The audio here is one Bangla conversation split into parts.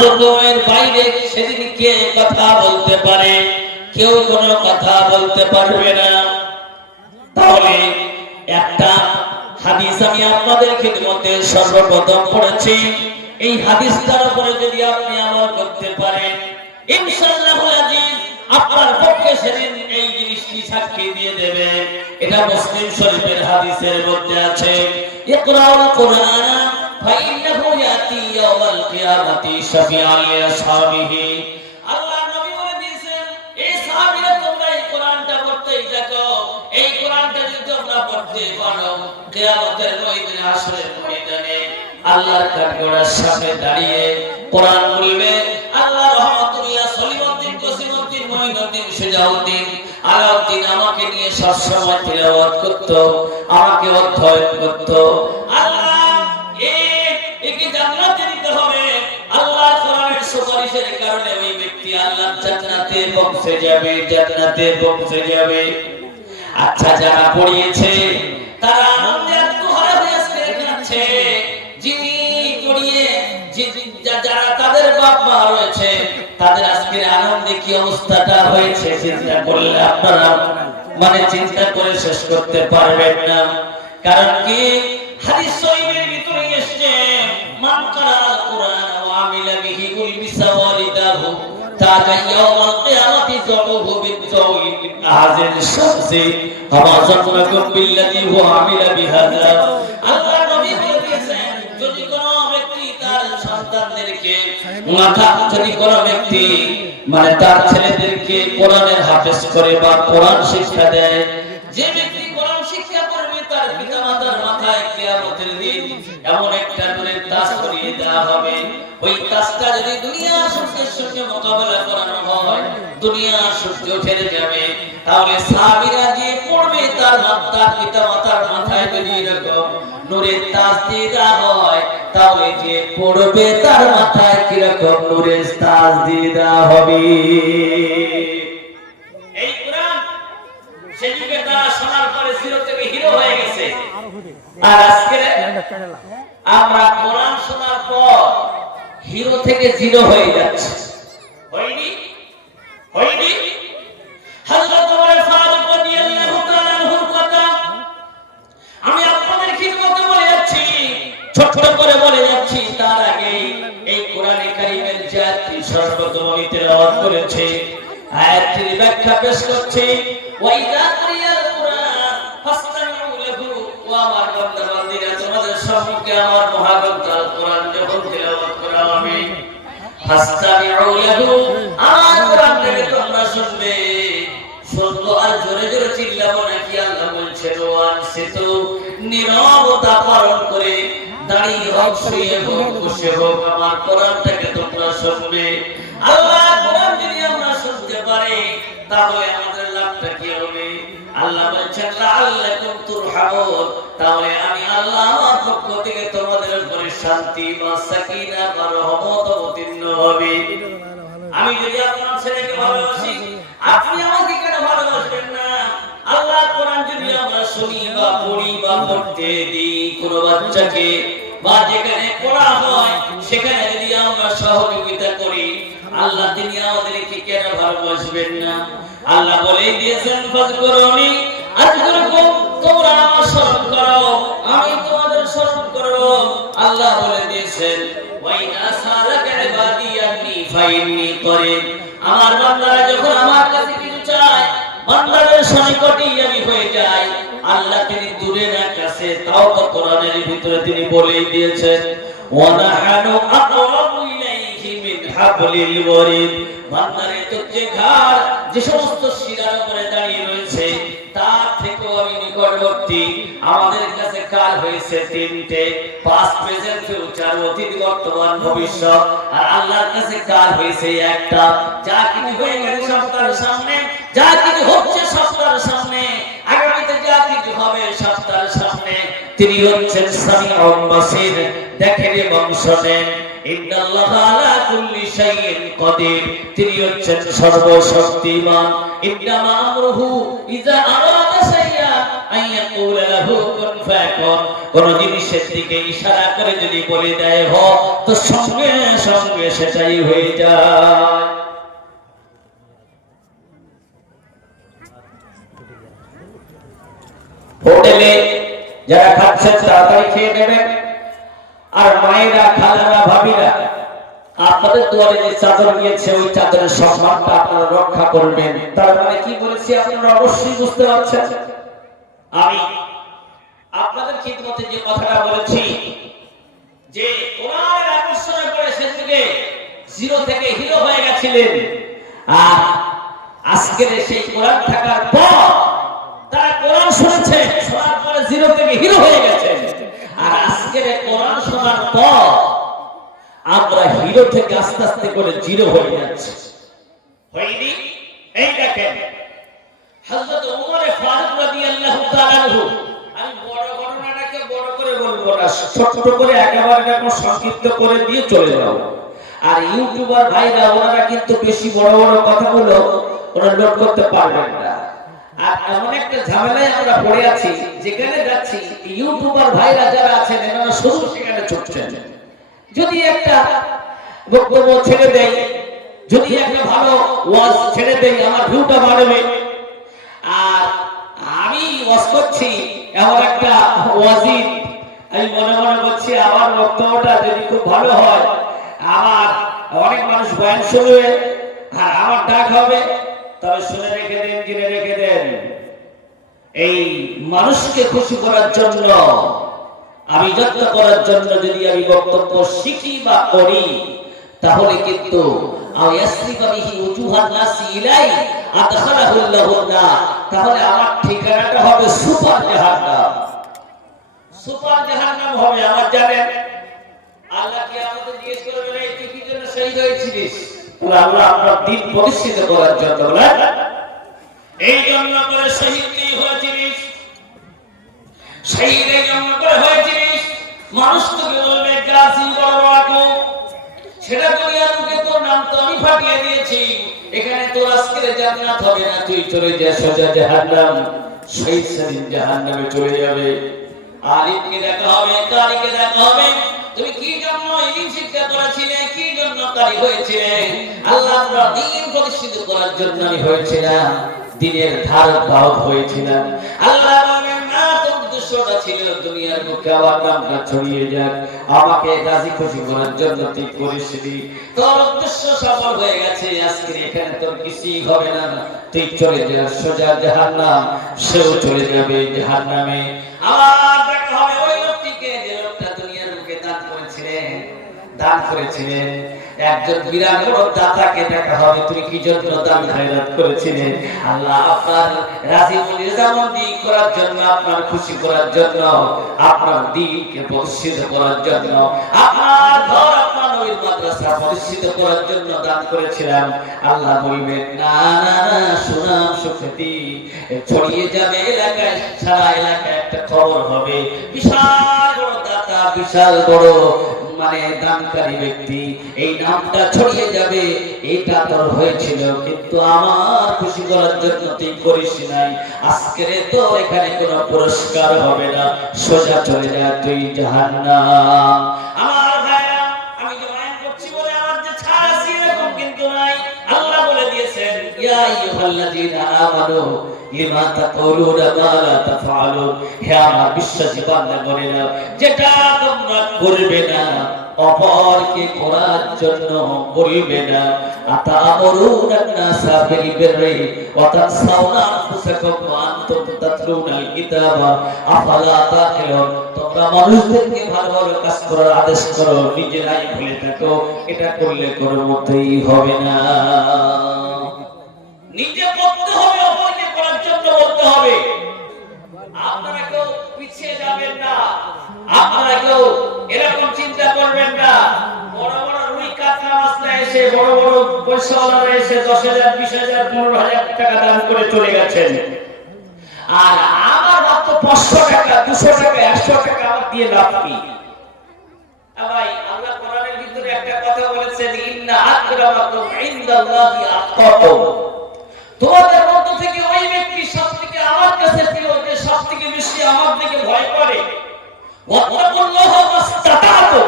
হুকুমের বাইরে সেদিন কে কথা বলতে পারে? কেউ কোনো কথা বলতে পারবে না। তাহলে একটা হাদিস আমি আপনাদের খিদমতে সর্বপ্রথম পড়েছি। এই হাদিসটার উপরে যদি আপনি আমল করতে পারেন, ইনশাআল্লাহুল আজিজ আপনার পক্ষে সেদিন এই জিনিসটি সাক্ষী দিয়ে দেবে। এটা মুসলিম শরীফের হাদিসের মধ্যে আছে, ইকরাউল কুরআন ফাইন্নাহু ইয়াতি ইয়াওমাল কিয়ামাতি শাফিআন লিআসহাবিহি। আল্লাহ নবী বলে দিয়েছেন, এই সাহাবীরা তোমরা এই কোরআনটা পড়তেই থাকো। এই কোরআনটা যদি তোমরা পড়তে পারো, কিয়ামতের ময়দানে, হাসরের ময়দানে আল্লাহর কাঠগড়ার সামনে দাঁড়িয়ে কোরআন বলবে, আল্লাহ রহমাতুল্লাহ সলিমউদ্দিন, কসিমউদ্দিন, মঈনুদ্দিন, সুজাউদ্দিন, আলাউদ্দিন আমাকে নিয়ে সবসময় তিলাওয়াত করত, আমাকে অধ্যয়ন করত। আল্লাহ একে জান্নাতে দিতে হবে। আল্লাহর কোরআনের সুপারিশের কারণে ওই ব্যক্তি আল্লাহর জান্নাতে পৌঁছে যাবে, জান্নাতে পৌঁছে যাবে। আচ্ছা, যারা পড়িয়েছে তারা আনন্দে আত্মহারা হয়ে আজকে কাঁদছে। যিনি পড়িয়ে যারা তাদের বাপ মা রয়েছে, তাদের আজকের আনন্দে কি অবস্থাটা হয়েছে চিন্তা করলে আপনারা চিন্তা করে শেষ করতে পারবেন না। কারণ কি, হাদিস শরীফের ভিতরে এসেছে, মান কারাল কুরআন ওয়া আমিলা বিহি উলবিসা ওয়ালিদাহু তাজা ইয়াউমাল কিয়ামাতি যাওহু বিযাওই আযিল শামসি ওয়া যাকরাকুম বিল্লাযী হুয়া আমিলা বিহাযা। আল্লাহ নবী বলেছেন, যদি কোন ব্যক্তি তার সন্তানদেরকে যদি কোন ব্যক্তি তার ছেলেদেরকে কোরআনের হাফেজ করে বা কোরআন শিক্ষা দেয়, যে ব্যক্তি কোরআন শিক্ষা করবে তার পিতামাতার মাথায় কিয়ামতের দিন এমন একটা নূরের তাজ পরিয়ে দেওয়া হবে। ওই তাজটা যদি দুনিয়ার সূর্যের সঙ্গে মোকাবেলা করানো হয়, দুনিয়ার সূর্য ফেলে যাবে। তাহলে সাহাবীরা যে পড়বে তার পিতামাতার মাথায় যদি এরকম নূরের তাজ দিয়ে দেওয়া হয়, তাহলে যে পড়বে তার মাথায় কিরকম নূরের তাজ দিয়ে দেওয়া হবে। এই কোরআন সেই যুগে তারা শোনার পরে জিরো থেকে হিরো হয়ে গেছে। আর আজকে আমরা কোরআন শোনার পর হিরো থেকে জিরো হয়ে যাচ্ছে। হয়নি? হয়নি? হযরত ওমর ফারুক রাদিয়াল্লাহু তাআলা আনহুর কথা আমি আপনাদের খিদমতে বলে যাচ্ছি, ছোট করে বলে যাচ্ছি। তার আগে এই কোরআনে কারীমের যে আয়াতটি সর্বপ্রথম আমি তেলাওয়াত করেছি, আয়াতটির ব্যাখ্যা পেশ করছি। ওয়াইদা কুরিয়াল কুরআন ফাসতামিউ লাহু, ওয়া আমার বান্দা-বান্দীরা তোমাদের সম্মুখে আমার মহাগ্রন্থ আল কোরআন যখন তেলাওয়াত করা হবে, ফাসতামিউ লাহু, আমার কোরআনটাকে তোমরা শুনবে। শুনবো আর জোরে জোরে চিল্লাবো নাকি? আল্লাহ বলছেন, ওয়ানসিতু, নীরবতা পালন করে দাঁড়িয়ে হোক, শুয়ে হোক, বসে হোক, আমার কোরআনটাকে তোমরা শুনবে। আল্লাহ কোরআন যদি আমরা শুনতে পারি, তাহলে আমাদের লাভটা কি হবে? আল্লাহ বলছেন, লাআল্লাকুম তুরহামুন, তাহলে আমি আল্লাহ আমার পক্ষ থেকে তোমাদের উপরে শান্তি বা সাকিনা বা রহমত অবতীর্ণ হবে। আমি যদি আপনার ছেলেকে ভালোবাসি, আপনি আমাকে কেন ভালোবাসবেন না? আল্লাহ কোরআন যদি আমরা শুনি বা পড়ি বা পড়তে দিই কোন বাচ্চাকে, বা যেখানে পড়া হয় সেখানে যদি আমরা সহযোগিতা করি, আল্লাহ তিনি আমাদেরকে কেন ভালোবাসবেন না? আল্লাহ বলেই দিয়েছেন, ফাযকুরুনি আযকুরকুম, তোমরা আমার স্মরণ করো, আমি তোমাদের স্মরণ করব। আল্লাহ বলে দিয়েছেন, ওয়া ইযা সালাকা ইবাদি আন্নী ফাইন্নী করিব, আমার বান্দারা যখন আমার কাছে কিছু চায়, বান্দাদের সনিকটেই আমি হয়ে যাই। আল্লাহ তিনি দূরে না কাছে, তাও তো কোরআনের ভিতরে তিনি বলেই দিয়েছেন, ওয়া নাহানু আকরাবু ইলাইহি মিন হাবলিল ওয়ারিদ, বান্দারে তো যে ঘাড়, যে সমস্ত শিরার উপরে দাঁড়িয়ে রয়েছে, তার থেকেও আমি নিকটবর্তী। আমাদের কাছে কাল হয়েছে তিনটে, পাস্ট, প্রেজেন্ট, ফিউচার, অতীত, বর্তমান, ভবিষ্যৎ। আর আল্লাহর কাছে কাল হয়েছে একটা। যা কিছু হয়ে গেছে সব তার সামনে, যা কিছু হচ্ছে সব তার সামনে, আগামীতে যা কিছু হবে সব তার সামনে। তিনি হচ্ছেন সামিউন বাসীর, দেখেন এবং শোনেন। ইন্নাল্লাহা আলা কুল্লি শাইইন কাদির, তিনি হচ্ছেন সর্বশক্তিমান। ইন্নামা আমরুহু ইযা আরাদা শাইআন আইয়াকুলা লাহু কুন ফায়াকুন, কোন জিনিসের দিকে ইশারা করে যদি বলে দেয় হ, তো সঙ্গে সঙ্গে সেটাই হয়ে যায়। হোটেলে যারা খাচ্ছেন তাড়াতাড়ি খেয়ে নেবেন, আর মায়েরা, খালারা, ভাবিরা আপনাদের দুয়ারে যে চাদর নিয়েছে ওই চাদরের সম্মানটা আপনারা রক্ষা করবেন। তার মানে কি বলেছি আপনারা অবশ্যই বুঝতে পারছেন। আমি আপনাদের খিদমতে যে কথাটা বলেছি যে কোরআনের আকর্ষণে পড়ে সেদিকে জিরো থেকে হিরো হয়ে গেছিলেন, আর আজকের সেই কোরআন থাকার পর তারা কোরআন শুনেছে, শোনার পরে জিরো থেকে হিরো হয়ে গেছে। আর আজকের কোরআন শোনার পর আমরা হিরো থেকে আস্তে আস্তে করে জিরো হয়ে যাচ্ছি। হয়নি? এই দেখেন হযরত ওমর ফারুক রাদিয়াল্লাহু তাআলা আনহু, আমি বড় ঘটনাটাকে বড় করে বলবো না, ছোট করে একেবারে এরকম সংক্ষিপ্ত করে দিয়ে চলে যাব। আর ইউটিউবার ভাইরা ওনারা কিন্তু বেশি বড় বড় কথাগুলো ওরা নোট করতে পারবেন না। আর এমন একটা ঝামেলায় আমরা পড়ে আছি, যেখানে যাচ্ছি ইউটিউবার ভাইরা যারা আছেন এনারা শুধু সেখানে ছুটছেন। যদি একটা বক্তব্য ছেড়ে দেই, যদি একটা ভালো ওয়াজ ছেড়ে দেই, আমার ভিউটা বাড়বে। আর আমি ওয়াজ করছি এমন একটা ওয়াজিব, আমি মনে মনে করছি আমার বক্তব্যটা যদি খুব ভালো হয়, আমার অনেক মানুষ বয়ান শুনবে আর আমার ডাক হবে। তবে শুনে রেখে দেন, জেনে রেখে দেন, এই মানুষকে খুশি করার জন্য, আমি যত্ন করার জন্য যদি আমি বক্তব্য শিখি বা করি, তাহলে কিন্তু তাহলে আমার ঠিকানাটা হবে সুপার জাহান্নাম। সুপার জাহান্নাম হবে আমার। জানেন আল্লাহ কি আমাদের জিজ্ঞেস করবেন এই তুই কি জন্য শহীদ হয়েছিস? আল্লাহ আপনার দ্বীন প্রতিষ্ঠিত করার জন্য, বলেন এই জন্য করে শহীদ তুই হয়েছিস, শহীদ এই জন্য করে হয়েছিস। মানুষ তোকে বলবে গাছি বড় বাকু, সেটা দুনিয়ার মুখে তোর নাম তো আমি ফাটিয়ে দিয়েছি, এখানে তোর আজকের জান্নাত হবে না, তুই চলে যা সোজা জাহান্নাম, শহীদ সেদিন জাহান্নামে চলে যাবে। আলিমকে দেখা হবে, কারিকে দেখা হবে, তুমি কি জন্য ইলম শিক্ষা করেছিলে, কি জন্য কারি হয়েছিলে? আল্লাহর দ্বীন প্রতিষ্ঠিত করার জন্য আমি হয়েছিলাম, দ্বীনের ধারক বাহক হয়েছিলাম। আল্লাহ বলেন না, তোর উদ্দেশ্যটা ছিল দুনিয়ার মুখে আমার নামটা ছড়িয়ে যাক, আমাকে রাজি খুশি করার জন্য তুই করেছিলি, তোর উদ্দেশ্য সফল হয়ে গেছে। আজকে এখানে তোর কিছুই হবে না, তুই চলে যা সোজা জাহান্নাম, সেও চলে যাবে জাহান্নামে। আবার দেখা হবে ওই লোকটিকে যে লোকটা দুনিয়ার মুখে দান করেছিলেন। একজন বিরাট বড় দাতাকে দেখা হবে, তুমি কি জন্য দান খয়রাত করেছিলেন? আল্লাহ আপনার রাজিমন্দি করার জন্য, আপনার খুশি করার জন্য, আপনার দ্বীনকে প্রতিষ্ঠিত করার জন্য, আপনার ঘর, আপনার নবীর মাদ্রাসা প্রতিষ্ঠিত করার জন্য দান করেছিলাম। আল্লাহ বলবেন না না না, সুনাম সুখ্যাতি ছড়িয়ে যাবে এলাকায়, সারা এলাকায় একটা খবর হবে, বিশাল বড় দাতা, বিশাল বড় মানে দানকারী ব্যক্তি, এই নামটা ছড়িয়ে যাবে। এটা তোর হয়েছিল, কিন্তু আমার খুশি করার জন্য তুই করিস নাই। আজকের তো এখানে কোনো পুরস্কার হবে না, সোজা চলে যা তুই জাহান্নাম। আমার ভাইরা, আমি যে বয়ান করছি বলে আমার যে ছাড় আছে এরকম কিন্তু নাই। আল্লাহ বলে দিয়েছেন, ইয়া আইয়ুহাল্লাযীনা আমানু লিমা তাকুলুনা মা লা তাফআলুন, হে আমার বিশ্বাসী বান্দাগণেরা, যেটা তোমরা করবে না, অপরকে করার জন্য করিবে না। আতামুরুনা নাসা বিল বিররি ওয়া তানসাউনা আনফুসাকুম ওয়া আনতুম তাতলুনাল কিতাবা আফালা তাকিলুন, তোমরা মানুষদেরকে ভালো ভালো কাজ করার আদেশ করো, নিজেরাই ভুলে থাকো, এটা করলে কোনো মতেই হবে না। নিজে করতে হবে, অপরকে করার জন্য বলতে হবে। আপনারা কেউ পিছিয়ে যাবেন না, আপনারা কেউ এরকম চিন্তা করবেন না। বড় বড় রুই কাতলা মাছটা এসে, বড় বড় পয়সাওয়ালারা এসে 10,000, 20,000, 15,000 টাকা দান করে চলে গেছেন, আর আমার মাত্র 500 টাকা, 200 টাকা, 100 টাকা আমার দিয়ে লাভ কি? ভাই, আল্লাহ কোরআনের ভিতরে একটা কথা বলেছেন, ইন্না আকরামাকুম ইনদাল্লাহি আতকাকুম, তোমাদের মধ্য থেকে ওই ব্যক্তি সবথেকে আমার কাছে প্রিয়, যে সবথেকে আমার দিকে ভয় করে। ওয়াত্তাকুল্লাহ মাসতাতাতু,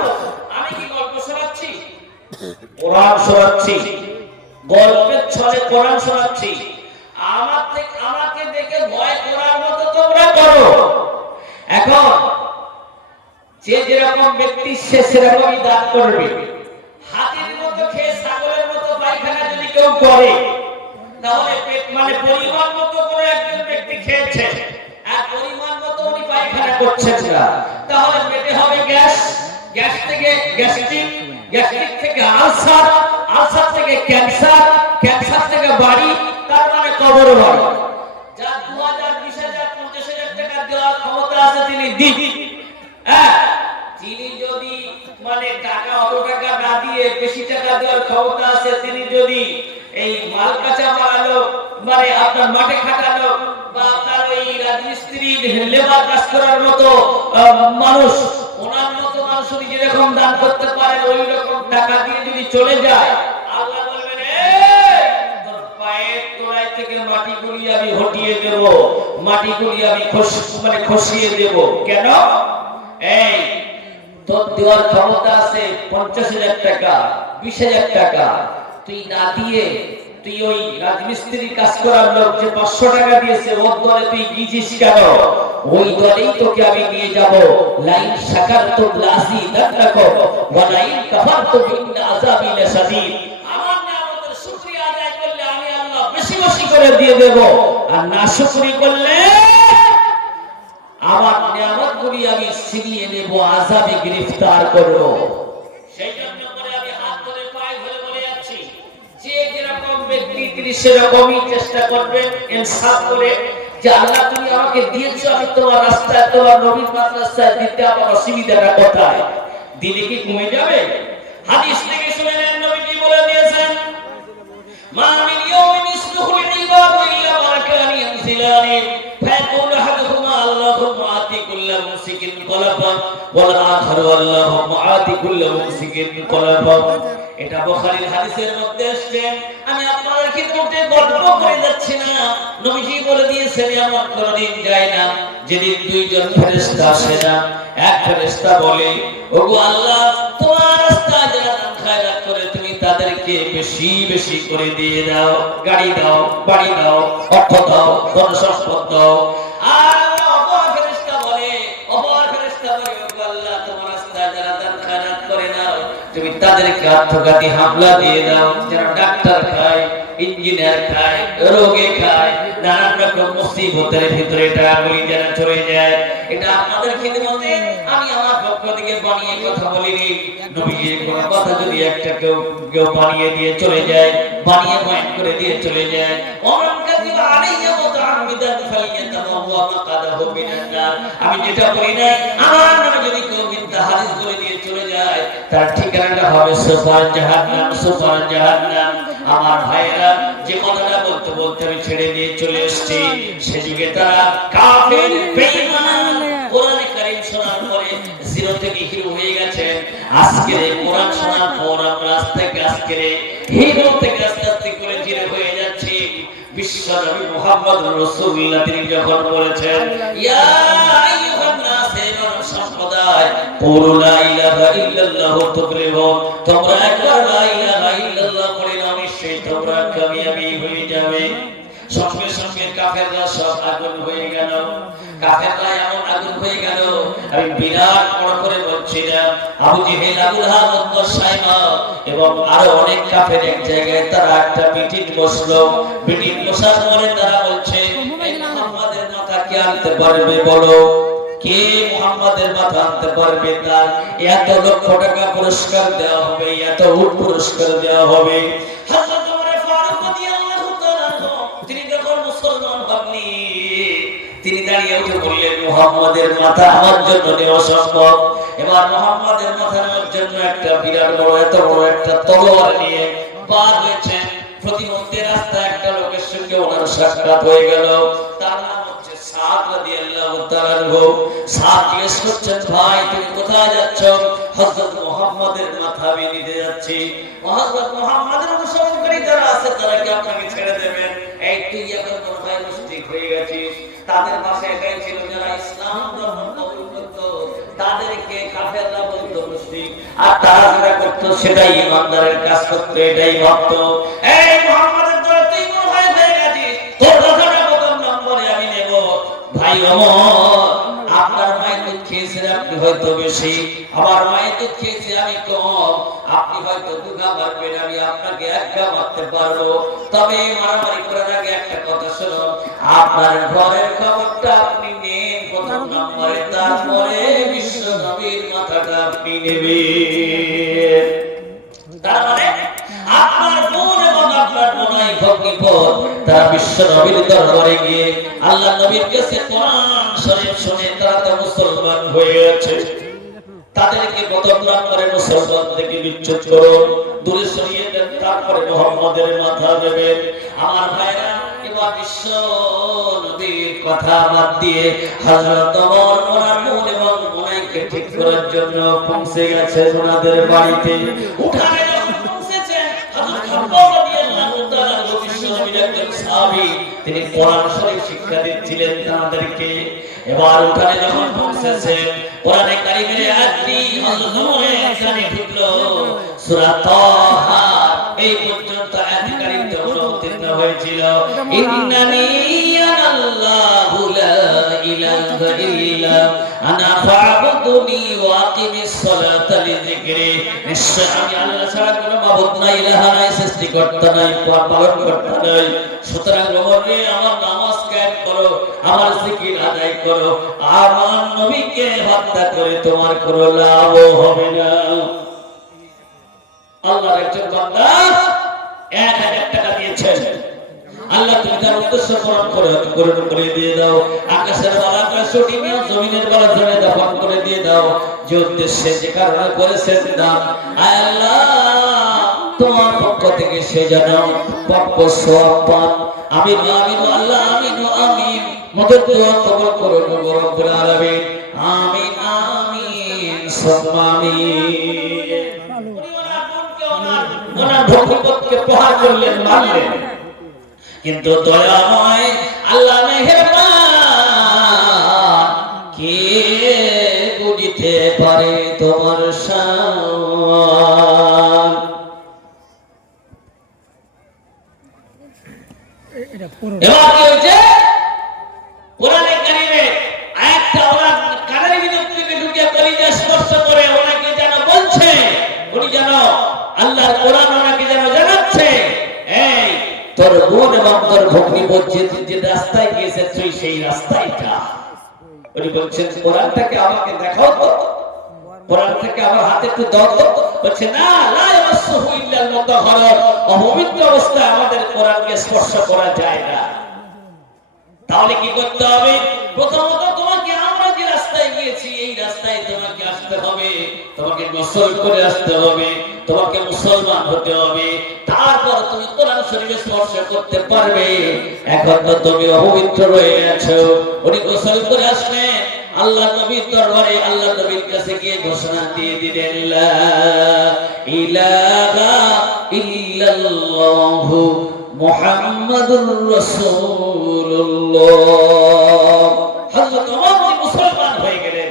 আমি কি গল্প শোনাচ্ছি? কোরআন শোনাচ্ছি, গল্পের ছলে কোরআন শোনাচ্ছি। আমাকে দেখে ভয় করার মতো তোমরা করো। এখন যে যেরকম ব্যক্তি সে সেরকমই দান করবে। হাতির মতো খেয়ে ছাগলের মতো পায়খানা যদি কেউ করে, তাহলে মানে পরিমাণ মতো করে একজন ব্যক্তি খেয়েছে আর পরিমাণ মতো উনি পায়খানা করছেন না, তাহলে পেটে হবে গ্যাস, গ্যাস থেকে গ্যাস্ট্রিক, গ্যাস্ট্রিক থেকে আলসার, আলসার থেকে ক্যান্সার, ক্যান্সার থেকে বাড়ি, তার মানে কবর বাড়ি। যার 2000, 20,000, 50,000 টাকা দেওয়ার ক্ষমতা আছে তিনি দিন। হ্যাঁ, তিনি যদি মানে টাকা অত টাকা না দিয়ে বেশি টাকা দেওয়ার ক্ষমতা আছে, তিনি যদি এই মাল কাঁচা মারালো, মানে আপনার মাঠে খাটালো, বা আপনার ওই রাজমিস্ত্রি লেবার কাজ করার মতো মানুষ, ওনার মতো মানুষ যদি যেরকম দান করতে পারেন, ওই রকম টাকা দিয়ে যদি চলে যায়, আল্লাহ বলবেন তোর পায়ের তোড়ায় থেকে মাটিগুলি আমি হটিয়ে দেব, মাটিগুলি আমি খসিয়ে দেব। কেন? এই তোর দেওয়ার ক্ষমতা আছে 50,000 টাকা, 20,000 টাকা, তুই না দিয়ে তুই ওই রাজমিস্ত্রি কাজ করার লোক যে 500 টাকা দিয়েছে ওর দলে তুই গিয়েছিস কেন? ওই দলেই তোকে আমি নিয়ে যাব। লাইন শাকারতুম লাযিদান্নাকুম ওয়া লাইন কাফারতুম ইন্না আযাবি লাশাদীদ। আমার নিয়ামতের শুকরিয়া আদায় করলে আমি আল্লাহ বেশি বেশি করে দিয়ে দেব, আর না শুকরি করলে আমার নিয়ামতগুলি আমি ছিনিয়ে নেব, আযাবে গ্রেফতার করব। সেই জন্য করে আমি হাত ধরে পায়ে ধরে বলে যাচ্ছি, যে যেরকম ব্যক্তি তিনি সেরকমই চেষ্টা করবেন ইনসাফ করে, যে আল্লাহ তুমি আমাকে দিয়েছো, আমি তোমার রাস্তায়, তোমার নবীর মাদ্রাসায় দিতে আমার অসুবিধাটা কোথায়? দিলে কি কমে যাবে? হাদিস থেকে শুনে নেন, নবীজি বলে দিয়েছেন, মা মিন ইয়াউমিন ইসরুহুল ইবাদু ইল্লা মালাকানি ইয়ানজিলানি ফায়াকুলু আহাদুহুমা আল্লাহুম্মা আতি কুল্লা মুমসিকিন কলাফা ওয়াল আখারু আল্লাহুম্মা আতি কুল্লা মুমসিকিন কলাফা। এটা বুখারীর হাদিসের মধ্যে আসছে। আমি আপনাদের খিদমতে গল্প করে যাচ্ছি না, নবীজি বলে দিয়েছেন এমন কোনদিন যায় না যেদিন দুইজন ফেরেশতা আসে না। এক ফেরেশতা বলে, ওগো আল্লাহ, তোমার রাস্তায় যারা দান খায়রাত করে তুমি তাদেরকে বেশি বেশি করে দিয়ে দাও, গাড়ি দাও, বাড়ি দাও, অর্থ দাও, ধন সম্পদ দাও। আর অপর ফেরেশতা বলে, ওগো আল্লাহ, তোমার রাস্তায় যারা দান খায়রাত করে না তুমি তাদেরকে আত্মঘাতী হামলা দিয়ে দাও, যারা ডাক্তার খায়, ইঞ্জিনিয়ার খায়, রোগে খায়, নানান রকম মুসিবতের ভিতরে টাকাগুলি যারা চলে যায়। এটা আপনাদের খিদমতে আমি আমার পক্ষ থেকে বানিয়ে কথা বলিনি। নবীজির কোনো কথা যদি একটা কেউ বানিয়ে দিয়ে চলে যায়, বানিয়ে পয়েন্ট করে দিয়ে চলে যায়, ওমান কাযিবা আলাইয়া মুতাআম্মিদান ফালিয়াতাবাওয়া মাকাদাহু মিনান নার। আমি যেটা বলি না, আমার নামে যদি কেউ মিথ্যা হাদিস বলে দিয়ে চলে যায়, তার ঠিকানাটা হবে সুফার জাহান্নাম, সুফার জাহান্নাম। আমার ভাইরা, যে কথাটা বলতে বলতে আমি ছেড়ে দিয়ে চলে এসেছি, সে যুগে তারা কাফের, বেঈমান, কোরআন কারীম শোনার পরে জিরো থেকে হিরো হয়ে গেছেন। আজকে কোরআন শোনার পর আমরা আস্তে আস্তে হিরো থেকে আস্তে আস্তে করে জিরো হয়ে যাচ্ছি। বিশ্বনবী মুহাম্মদুর রাসূলুল্লাহ তিনি যখন বলেছেন, ইয়া আইয়ুহান নাস, হে মানব সম্প্রদায়, কুলু লা ইলাহা ইল্লাল্লাহ তুফলিহু, তোমরা একবার লা ইলাহা ইল্লাল্লাহ পড়ে নাও, নিশ্চয়ই তোমরা কামিয়াবি হয়ে যাবে। সঙ্গে সঙ্গে কাফেররা সব আগুন হয়ে গেল, কাফেররা এমন আগুন হয়ে গেল, আমি বিরাট বড় করে বলছি না, আবু জেহেল, আবুল হাব, উতবা, শাইবা এবং আরো অনেক কাফের এক জায়গায় তারা একটা মিটিং বসলো। মিটিং বসার পরে তারা বলছে, এই মুহাম্মাদের মাথা কে আনতে পারবে বলো? কে মুহাম্মাদের মাথা আনতে পারবে? তার এত লক্ষ টাকা পুরস্কার দেওয়া হবে, এত উট পুরস্কার দেওয়া হবে। হযরত ওমর ফারুক রাদিয়াল্লাহু তাআলা তিনি যখন মুসলমান হননি, তিনি দাঁড়িয়ে উঠে বললেন, মুহাম্মাদের মাথা আমার জন্য নেওয়া সম্ভব। এবার মুহাম্মাদের মাথা নেওয়ার জন্য একটা বিরাট বড়, এত বড় একটা তলোয়ার নিয়ে পার হয়েছেন। প্রতিমধ্যে রাস্তায় একটা লোকের সঙ্গে ওনার সাক্ষাৎ হয়ে গেল। তার নাম হচ্ছে সাদ রাদিয়াল্লাহু তাআলা। সাদ জিজ্ঞেস করছেন, ভাই তুমি কোথায় যাচ্ছ? হযরত মুহাম্মদ মুহাম্মাদের মাথা আমি নিতে যাচ্ছি। হযরত মুহাম্মাদের অনুসরণকারী যারা আছে তারা কি আপনাকে ছেড়ে দেবেন? এই তুই এখন মনে হয় মুশরিক হয়ে গেছিস। তাদের পাশে এটাই ছিল যারা ইসলাম ধর্ম কবুল করত, তাদেরকে কাফেররা বলতো মুশরিক, আর তারা যারা করত সেটাই ইমানদারের কাজ করত, এটাই ভাবত। এই মুহাম্মাদের দ্বারা তুই মনে হয় হয়ে গেছিস, তোর কথাটা কত নম্বরে আমি নেব? ভাই ওমর, আপনার মায়ের দুধ খেয়েছেন আপনি হয়তো বেশি, আমার মায়ের দুধ খেয়েছি আমি কম। আপনি হয়তো দুঘা মারবেন, আমি আপনাকে একঘা মারতে পারবো। তবে মারামারি করার আগে একটা কথা শুনুন, আপনার ঘরের খবরটা আপনি নেন প্রথম নম্বরে, তারপরে বিশ্ব নবীর মাথাটা আপনি নেবেন। তার মানে আপনার বোন এবং আপনার বোনাই ভগ্নিপদ তারা বিশ্ব নবীর দরবারে গিয়ে আল্লাহ নবীর কাছে কোরআন শরীফ শুনে তারা তো মুসলমান হয়ে গেছে। তাদেরকে প্রথম নম্বরে মুসলমান থেকে বিচ্ছেদ করুন, দূরে সরিয়ে দেন, তারপরে মুহাম্মাদের মাথা দেবেন। আমার ভাইরা, এবার বিশ্ব নবীর কথা বাদ দিয়ে হযরত ওমর ওনার বোন এবং বোনাইকে ঠিক করার জন্য পৌঁছে গেছে ওনাদের বাড়িতে। উঠানে যখন পৌঁছেছেন, হযরত আব্বাস রাদিয়াল্লাহু তাআলা বিশ্ব নবীর একজন সাহাবী, তিনি কোরআন শরীফ শিক্ষা দিচ্ছিলেন তাদেরকে। এবার উঠানে যখন পৌঁছেছেন, কোরআনে কারীমের আয়াতটি হযরত ওমরের কানে ঢুকলো। সূরা তাহা এই পর্যন্ত আয়াত কারীমটা অবতীর্ণ হয়েছিল। ইন্নানি আনাল্লাহু লা ইলাহা ইল্লা আনা ফা'বুদুনি ওয়া আকিমিস সালাতা লিযিকরি। নিশ্চয় আমি আল্লাহ ছাড়া কোনো মাবুদ নাই, ইলাহা নাই, সৃষ্টিকর্তা নাই, পালনকর্তা নাই। সুতরাং ওমর রে, আমার নামাজ কায়েম করো, আমার জিকির আদায় করো। আমার নবীকে হত্যা করে তোমার কোনো লাভ হবে না। আল্লাহর একজন বান্দা 1000 টাকা দিয়েছেন, আল্লাহ তুমি তার উদ্দেশ্য পূরণ করে দিয়ে দাও। আকাশের বালাটা শুটিয়ে জমিনের বালা জমে দাফন করে দিয়ে দাও। যে উদ্দেশ্যে যে কারণে করেছেন দান, আয় আল্লাহ তোমার পক্ষ থেকে সে জানাও প্রাপ্য সওয়াব পান। আমিন আমিন আল্লাহ আমিন আমিন। মদদ দোয়া কবুল করুন গো রব্বুল আলামিন। আমিন আমিন সুম্মা আমিন। ওনার ভক্তিপথকে প্রহার করলেন, মারলেন, কিন্তু দয়াময় আল্লাহ মেহেরবান, কে বুঝিতে পারে তোমার শান। এবার কি হয়েছে? কোরআনে কারীমে আয়াতটা ওনার কানের ভিতর থেকে ঢুকে কলিজা স্পর্শ করে ওনাকে যেন বলছে, উনি যেন আল্লাহর কোরআন ওনাকে যেন জানাচ্ছে, এই তোর বোন এবং তোর ভগ্নি বলছে যে রাস্তায় গিয়েছে তুই সেই রাস্তায় যা। উনি বলছেন কোরআনটাকে আমাকে দেখাও তো, কোরআনটাকে আমার হাতে একটু দাও তো। বলছে না, লা ইয়ামাসসুহু ইল্লাল মুতাহহারুন, অপবিত্র অবস্থায় আমাদের কোরআনকে স্পর্শ করা যায় না। তাহলে কি করতে হবে? প্রথমত তোমাকে আমরা যে রাস্তায় গিয়েছি এই রাস্তায় তোমাকে আসতে হবে, তোমাকে গোসল করে আসতে হবে, তোমাকে মুসলমান হতে হবে, তারপর তুমি কোরআন শরীফে স্পর্শ করতে পারবে। এখন তো তুমি অপবিত্র রয়ে আছো। উনি গোসল করে আসলেন, আল্লাহ নবীর দরবারে আল্লাহ নবীর কাছে গিয়ে ঘোষণা দিয়ে দিলেন, লা ইলাহা ইল্লাল্লাহু মুহাম্মাদুর রাসূলুল্লাহ। হযরত ওমর মুসলমান হয়ে গেলেন।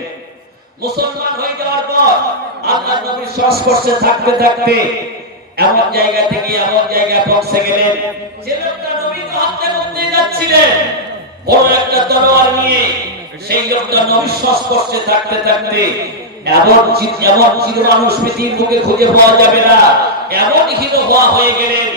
মুসলমান হয়ে যাওয়ার পর আল্লাহ নবীর সংস্পর্শে থাকতে থাকতে এমন জায়গা থেকে এমন জায়গায় পৌঁছে গেলেন, যে লোকটা নবীকে হত্যা করতে যাচ্ছিলেন বড় একটা তলোয়ার নিয়ে, সেই লোকটা নবীর সংস্পর্শে থাকতে থাকতে এমন চির মানুষ পৃথিবীর বুকে খুঁজে পাওয়া যাবে না, এমন হিরো হওয়া হয়ে গেলেন।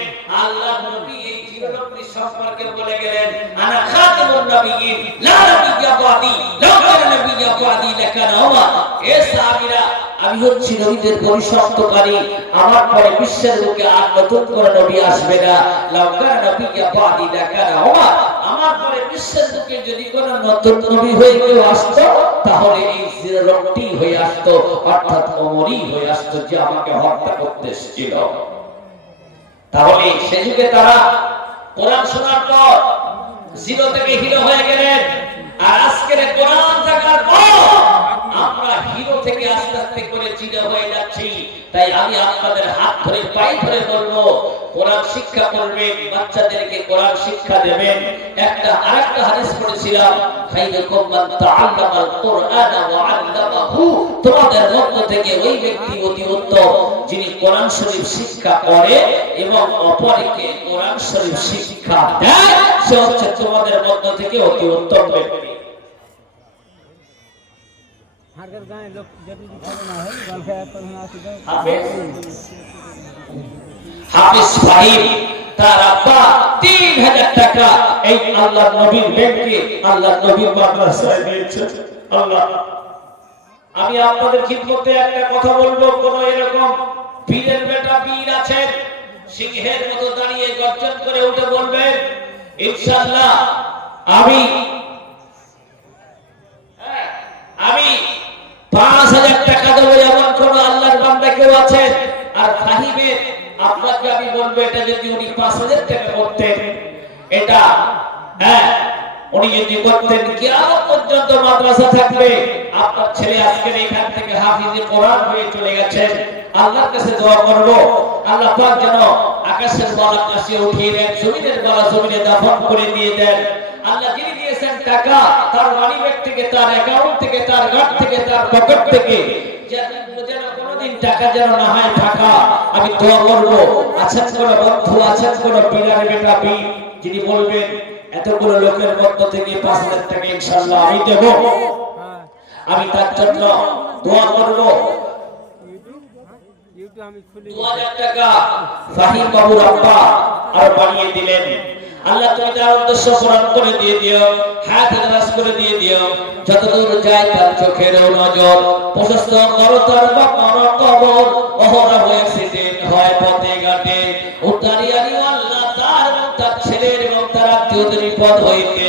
আল্লাহ নবী এই চিরলোকটির সম্পর্কে বলে গেলেন, আনা খাতামুন নবিয়্যিন লা নবিয়্যা বাদি, লাউ কানা নবিয়্যা বাদি লাকানা ওমর। এ সাহাবীরা, আমি হচ্ছি নবীদের ভবিষ্যৎকারী, আমার পরে বিশ্বের বুকে আর নতুন করে নবী আসবে না। লাউ কানা নবিয়্যা বাদি লাকানা ওমর, আমার পরে বিশ্বের বুকে যদি কোন নতুন নবী হয়ে কেউ আসতো তাহলে এই চিরলোকটি হয়ে আসতো, অর্থাৎ ওমরই হয়ে আসতো, যে আমাকে হত্যা করতে এসেছিল। তাহলে সে যুগে তারা কোরআন শোনার পর জিরো থেকে হিরো হয়ে গেলেন, আর আজকের কোরআন থাকার পর আমরা হিরো থেকে আস্তে আস্তে করে চিড়ে হয়ে যাচ্ছি। তাই আমি আপনাদের হাত ধরে পায়ে ধরে বলবো, কোরআন শিক্ষা করবেন, বাচ্চাদেরকে কোরআন শিক্ষা দেবেন। আরেকটা হাদিস পড়েছিলাম, খায়রুকুম মান তাআল্লামাল কুরআনা ওয়া আল্লামাহু, তোমাদের মধ্য থেকে ওই ব্যক্তি অতি উত্তম যিনি কোরআন শরীফ শিক্ষা করে এবং অপরকে কোরআন শরীফ শিক্ষা দেয়, সে হচ্ছে তোমাদের মধ্য থেকে অতি উত্তম ব্যক্তি। হাফিজ ফাহিম তার আব্বা 3000 টাকা এই আল্লাহর নবীর ব্যাংকে আল্লাহর নবীর মাদ্রাসায় দিয়েছেন। আল্লাহ, আমি আপনাদের খিদমতে একটা কথা বলবো, কোন এরকম পীরের বেটা পীর আছেন, সিংহের মতো দাঁড়িয়ে গর্জন করে উঠে বলবেন ইনশাআল্লাহ আমি 5000 টাকা দেবো, এমন কোন আল্লাহর বান্দা কেউ আছেন? আর ফাহিমের আপনাকে আমি বলবো, এটা যদি উনি 5000 টাকা করতেন, এটা উনি যদি করতেন, কিয়ামত পর্যন্ত মাদ্রাসা থাকবে। আপনার ছেলে আজকে এখান থেকে হাফিজে কোরআন হয়ে চলে গেছেন। আল্লাহর কাছে দোয়া করব, আল্লাহ পাক যেন আকাশের বালা আকাশে উঠিয়ে দেন, জমিনের বালা জমিনে দাফন করে দিয়ে দেন। আল্লাহ যিনি দিয়েছেন টাকা, তার মানি ব্যাগ থেকে, তার অ্যাকাউন্ট থেকে, তার গাট থেকে, তার পকেট থেকে যেন কোনোদিন টাকা যেন না হয় টাকা। আমি দোয়া করব, আছেন কোন বন্ধু, আছেন কোন পীরের বেটা পীর যিনি বলবেন এতগুলো লোকের মধ্য থেকে 5000 টাকা ইনশাআল্লাহ আমি দেব, আমি তার জন্য দোয়া করব। 2000 টাকা ফাহিম বাবুর আব্বা আর বাড়িয়ে দিলেন। আল্লাহ তুমি তার উদ্দেশ্য পূরণ করে দিয়ে দিও, হাত দারাজ করে দিয়ে দিও, যতদূর যায় তার চোখের নজর প্রশস্ত করো, তার বাবার কবর অহরহ অ্যাক্সিডেন্ট হয় পথে ঘাটে, উদ্ধারিয়ারি আল্লাহ তার ছেলের এবং তার আত্মীয়দের বিপদ হইতে।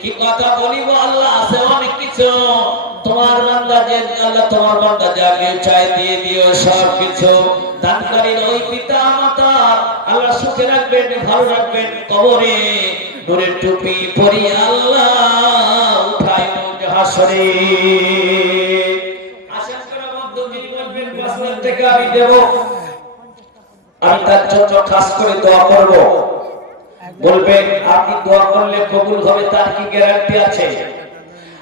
কি কথা বলিব আল্লাহ, আছে অনেক কিছু। তোমার বান্দা যে আল্লাহ, তোমার বান্দা যাকে চাই দিয়ে দিও সব কিছু। দানকারীর ওই পিতা মাতা আল্লাহ সুখে রাখবেন, ভালো রাখবেন, কবরে নূরের টুপি পরিয়ে আল্লাহ উঠায় হাসরে। আশা করা বন্ধু যিনি বলবেন 5000 টাকা আমি দেব, আমি তার জন্য খাস করে দোয়া করব। বলবেন আপনি দোয়া করলে কবুল হবে, তার কি গ্যারান্টি আছে?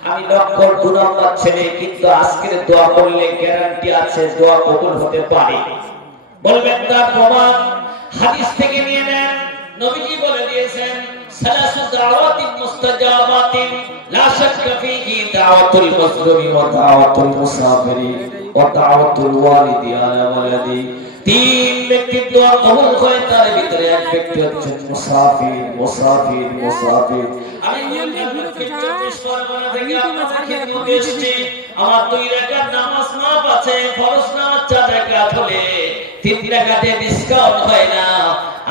আমি লক্ষর 2 নম্বর ছেলে, কিন্তু আজকের দোয়া করলে গ্যারান্টি আছে দোয়া কবুল হতে পারে। বলবেন তার প্রমাণ হাদিস থেকে নিয়ে নেন। নবীজি বলে দিয়েছেন সালাসু দাওয়াতিন মুস্তাজাবাতিন লা শাক্কা ফীহি দাওয়াতুল মাজলুমি ওয়া দাওয়াতুল মুসাফিরি ওয়া দাওয়াতুল ওয়ালিদি আলা ওয়ালাদি। 3 ব্যক্তির দোয়া কবুল হয়, তার ভিতরে এক ব্যক্তি হচ্ছেন মুসাফির। আমি আমার 2 রাকাত নামাজ মাপ আছে, ফরজ নামাজ 4 রাকাত হলে 3 রাকাতে ডিসকাউন্ট হয় না।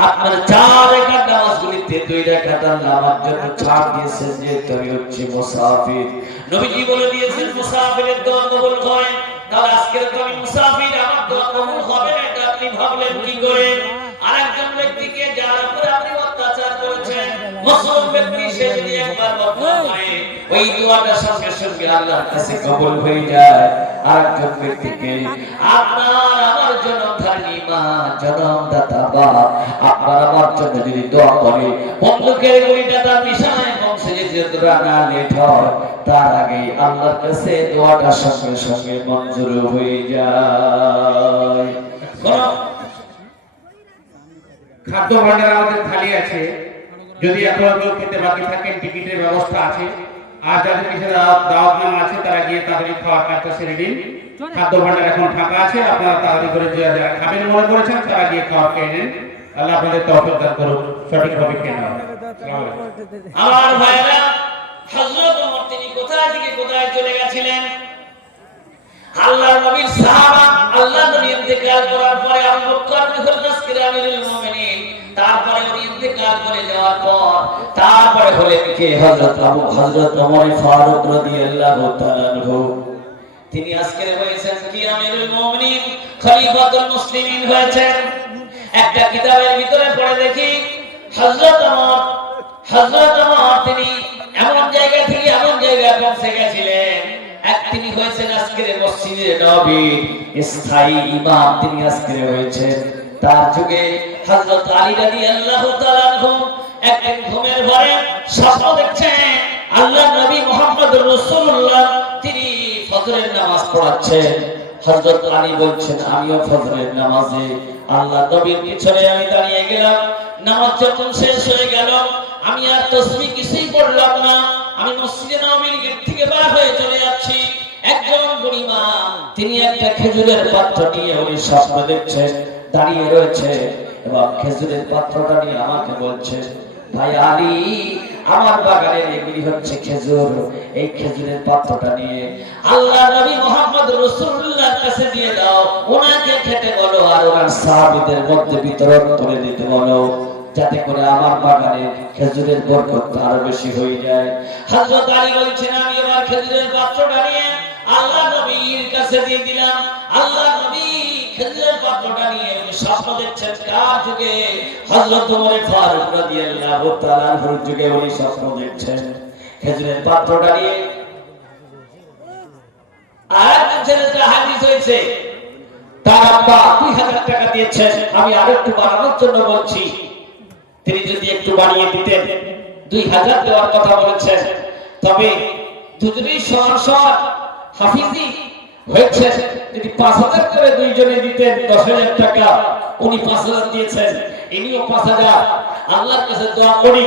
আপনার 4 রাকাত নামাজগুলিতে 2 রাকাত আল্লাহ আমার জন্য ছাড় দিয়েছেন, যে তুমি হচ্ছে মুসাফির। নবীজি বলে দিয়েছেন মুসাফিরের দোয়া কবুল হয়। তাহলে আজকের তো আমি মুসাফির, আমার দোয়া কবুল হবে না, এটা আপনি ভাবলেন কি করে? আরেকজন ব্যক্তিকে যার উপরে আপনি অত্যাচার করেছেন, মুসলিম ব্যক্তি, সে যদি একবার বদয়া করে ওই দোয়াটা সঙ্গে সঙ্গে আল্লাহর কাছে কবুল হয়ে যায়। আরেকজন ব্যক্তিকে আপনার আমার জনমধারী মা, জনমদাতা বাবা আপনার আমার জন্য যদি দোয়া করে, বন্দুকের গুলিটা তার নিশানায় পৌঁছে যেতে না লেট হয়, তার আগে আল্লাহর কাছে দোয়াটা সঙ্গে সঙ্গে মঞ্জুর হয়ে যায়। খাদ্য ভান্ডার আমাদের খালি আছে, যদি আপনারা কেউ খেতে বাকি থাকেন টিকিটের ব্যবস্থা আছে। আর যাদের কিছু দাওয়াত নামা আছে তারা গিয়ে তাড়াতাড়ি খাওয়ার কাজটা সেরে দিন। খাদ্য ভান্ডার এখন ফাঁকা আছে, আপনারা তাড়াতাড়ি করে যারা খাবেন মনে করেছেন তারা গিয়ে খাওয়া খেয়ে নেন। আল্লাহ আপনাদের তৌফিক দান করুন, সঠিকভাবে খেয়ে নেওয়া। আমার ভাইরা, হযরত ওমর তিনি কোথায় থেকে কোথায় চলে গেছিলেন? আল্লাহর নবীর সাহাবা, আল্লাহর নবী ইন্তেকাল করার পরে আবু বকর আমিরুল মুমিনিন, তারপরে উনি ইন্তেকাল করে যাওয়ার পর তারপরে হলেন কে? হযরত ওমর ফারুক রাদিয়াল্লাহু তাআলা আনহু। তিনি আজকে হয়েছেন কি আমিরুল মুমিনিন, খলিফাতুল মুসলিমিন হয়েছেন। একটা কিতাবের ভিতরে পড়ে দেখি হযরত ওমর তিনি এমন জায়গা থেকে এমন জায়গায় পৌঁছে গেছিলেন, তিনি হয়েছেন আজকের মসজিদে নববীর স্থায়ী ইমাম তিনি আজকে হয়েছেন। তার যুগে হযরত আলী রাদিয়াল্লাহু তাআলা আনহু একদিন ঘুমের ঘরে স্বপ্ন দেখছেন আল্লাহর নবী মুহাম্মদুর রাসূলুল্লাহ তিনি ফজরের নামাজ পড়াচ্ছেন। হযরত আলী বলছেন আমিও ফজরের নামাজে আল্লাহর নবীর পিছনে আমি দাঁড়িয়ে গেলাম। নামাজ যখন শেষ হয়ে গেল আমি আর তাসবিহ কিছুই পড়লাম না, আমি মসজিদে নববীর গেট থেকে বের হয়ে চলে যাচ্ছি। একজন বুড়িমা তিনি একটা খেজুরের পাত্র নিয়ে উনি স্বপ্ন দেখছেন দাঁড়িয়ে রয়েছে এবং খেজুরের পাত্রটা নিয়ে আমাকে বলছে ভাই আলী আমার বাগানের এগুলি হচ্ছে খেজুর, এই খেজুরের পাত্রটা নিয়ে আল্লাহ নবী মুহাম্মদ রাসূলুল্লাহর কাছে দিয়ে দাও, ওনাকে খেতে বলো আর ওনার সাহাবীদের মধ্যে বিতরণ করে দিতে বলো, যাতে করে আমার বাগানে খেজুরের বরকত আরো বেশি হয়ে যায়। হযরত আলী বলছেন আমি আমার খেজুরের পাত্রটা নিয়ে আল্লাহ নবীর কাছে দিয়ে দিলাম। আল্লাহ নবী খেজুরের পাত্রটা নিয়ে স্বপ্ন দেখছেন কার যুগে? হযরত ওমর ফারুক রাদিয়াল্লাহু তাআলা আনহুর যুগে উনি স্বপ্ন দেখছেন খেজুরের পাত্রটা নিয়ে। আর ছেলেটা হাদিস হয়েছে তার আব্বা 2000 টাকা দিয়েছেন, আমি আরেকটু বাড়ানোর জন্য বলছি, তিনি যদি একটু বাড়িয়ে দিতেন 2000 দেওয়ার কথা বলেছেন, তবে দুজনেই সমান সমান হাফিজি হয়েছে, যদি 5000 করে দুইজনে দিতেন 10000 টাকা, উনি 5000 দিয়েছেন ইনিও 5000। আল্লাহর কাছে দোয়া করি,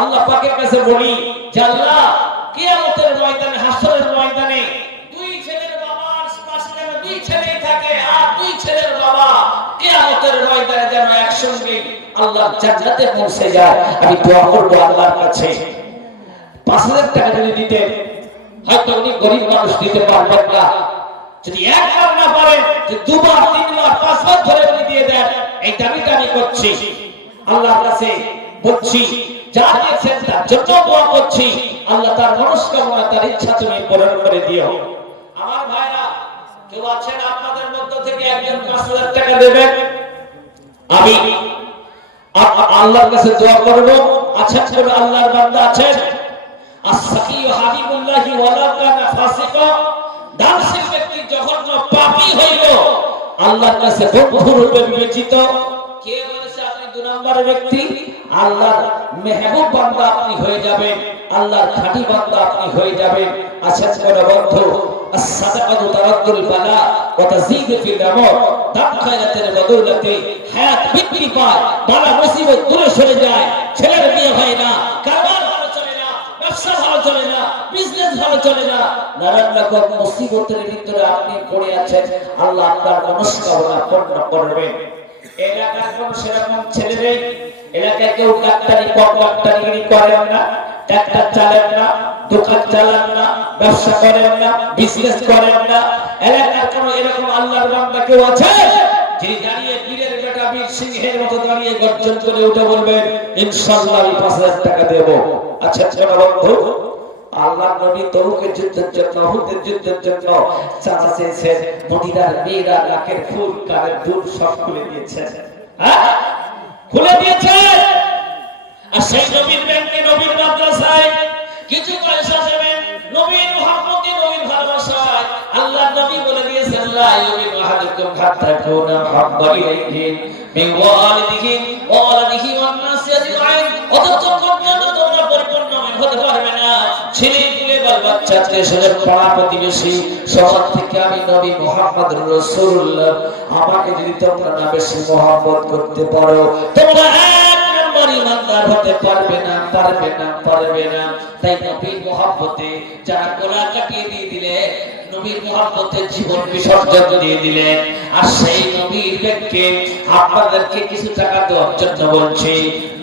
আল্লাহ পাকের কাছে বলি যে আল্লাহ কিয়ামতের ময়দানে হাসরের ময়দানে দুই ছেলের বাবার পাশে যেন দুই ছেলেই থাকে আর দুই ছেলের বাবা কিয়ামতের ময়দানে যেন একসঙ্গে আল্লাহর জান্নাতে পৌঁছে যায়। আমি দোয়া করব আল্লাহর কাছে 5000 টাকা যদি দিতেন, হয়তো উনি গরিব মানুষ দিতে পারবেন না, যদি একবার না পারেন যে দুবার তিনবার পাঁচবার ধরে উনি দিয়ে দেন, এই দাবিটা আমি করছি আল্লাহর কাছে, বলছি যা দিয়েছেন তার জন্য দোয়া করছি, আল্লাহ তার মনস্কামনা তার ইচ্ছা তুমি পূরণ করে দিও। আমার ভাইরা কেউ আছেন আপনাদের মধ্য থেকে একজন 5000 টাকা দেবেন? আমি আল্লাহর কাছে দোয়া করব। আচ্ছা কোন আল্লাহর বান্দা আছেন? as-saqi habibullahi ওয়ালা কানা ফাসিকা, দানশীল ব্যক্তি জঘন্য পাপী হইল আল্লাহর কাছে বন্ধু রূপে বিবেচিত। কে বলেছে আপনি 2 নম্বরের ব্যক্তি? আল্লাহর মেহবুব বান্দা আপনি হয়ে যাবেন, আল্লাহর খাঁটি বান্দা আপনি হয়ে যাবেন। আচ্ছা কোন বন্ধু as-sadaqatu taraddul bala wa tazidu fil amr, দান খয়রাতের বদৌলতে হায়াত বৃদ্ধি পায়, বালা মুসিবত দূরে সরে যায়, ছেলের বিয়ে হয় না, কারবার ভালো চলে না, ব্যবসা ভালো চলে না, বিজনেস ভালো চলে না, নানান রকম মুসিবতের ভিতরে আপনি পড়ে আছেন, আল্লাহ আপনার মনস্কামনা পূর্ণ করবেন। এলাকার কোন সেরকম ছেলে নেই? এলাকায় কেউ ডাক্তারি ডাক্তারি করেন না, ডাক্তার চালান না, দোকান চালান না, ব্যবসা করেন না, বিজনেস করেন না, এলাকার কোন এরকম আল্লাহর বান্দা কেউ আছে যিনি দাঁড়িয়ে বীরের বেটা বীর সিংহের মতো দাঁড়িয়ে গর্জন করে উঠে বলবেন ইনশাআল্লাহ আমি 5000 টাকা দেব? আচ্ছা ছোট বন্ধু, আল্লাহর নবী তবুকের যুদ্ধের জন্য, উহুদের যুদ্ধের জন্য চাচা চেয়েছেন, মদিনার মেয়েরা নাকের ফুল কানের দুল সব খুলে দিয়েছেন, হ্যাঁ খুলে দিয়েছেন। আর সেই নবীর ব্যাংকে নবীর মাদ্রাসায় কিছু পয়সা দেবেন নবীর মুহাম্মদী নবীর ভালোবাসায়। আল্লাহর নবী বলে দিয়েছেন লা ইউমিনু আহাদুকুম হাত্তা ইয়াকুনা হাব্বা ইলাইহি মিন ওয়ালিদিহি ওয়া ওয়ালাদিহি ওয়ান নাসি আজমাইন, অতঃপর পর্যন্ত তোমরা পরিপূর্ণ হতে পারবে না, ছেলে পুলে বাল বাচ্চা দেশের পাড়া প্রতিবেশী সবার থেকে আমি নবী মুহাম্মদুর রাসূলুল্লাহ, আমাকে যদি তোমরা না বেশি মহব্বত করতে পারো তোমরা ইমানদার হতে পারবে না, পারবে না, পারবে না। তাই নবীর মহব্বতে যারা গোলা কাটিয়ে দিয়ে দিলেন, নবীর মহব্বতে জীবন বিসর্জন দিয়ে দিলেন, আর সেই নবীর ব্যাংকে আপনাদেরকে কিছু টাকা দেওয়ার জন্য বলছি।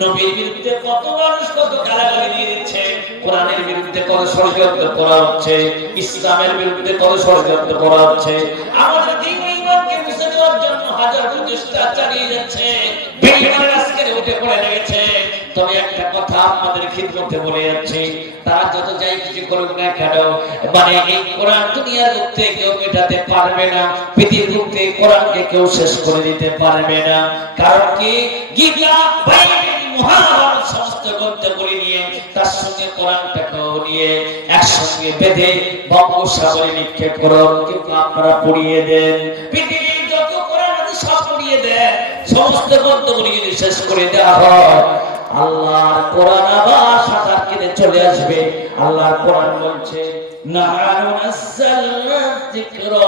নবীর বিরুদ্ধে কত মানুষ কত গালাগালি দিয়ে দিচ্ছে, কোরআনের বিরুদ্ধে কত ষড়যন্ত্র করা হচ্ছে, ইসলামের বিরুদ্ধে কত ষড়যন্ত্র করা হচ্ছে, আমাদের দ্বীন ঈমানকে মুছে দেওয়ার জন্য হাজার প্রচেষ্টা চালিয়ে যাচ্ছে, বেঈমানের আজকে উঠে পড়ে লেগেছে। তবে একটা কথা আপনাদের খিদমতে বলে যাচ্ছি, তারা যত যাই কিছু করুক না কেন, মানে এই কোরআন দুনিয়ার মধ্যে কেউ মেটাতে পারবে না, পৃথিবীর মধ্যে কোরআনকে কেউ শেষ করে দিতে পারবে না। কারণ কি গীতা, বাইবেল, মহাভারত সমস্ত গ্রন্থগুলি নিয়ে তার সঙ্গে কোরআনটাকেও নিয়ে 100 সঙ্গে বেঁধে বঙ্গোপসাগরে নিক্ষেপ করুন, কিন্তু আপনারা পুড়িয়ে দেন। পৃথিবীর যত কোরআন আছে সব পুড়িয়ে দেন, সমস্ত গ্রন্থগুলি যদি শেষ করে দেওয়া হয়, আল্লাহর কোরআন আবার সাঁতার কেটে চলে আসবে। আল্লাহর কোরআন বলছে নাহনু নাযালনা যিকরা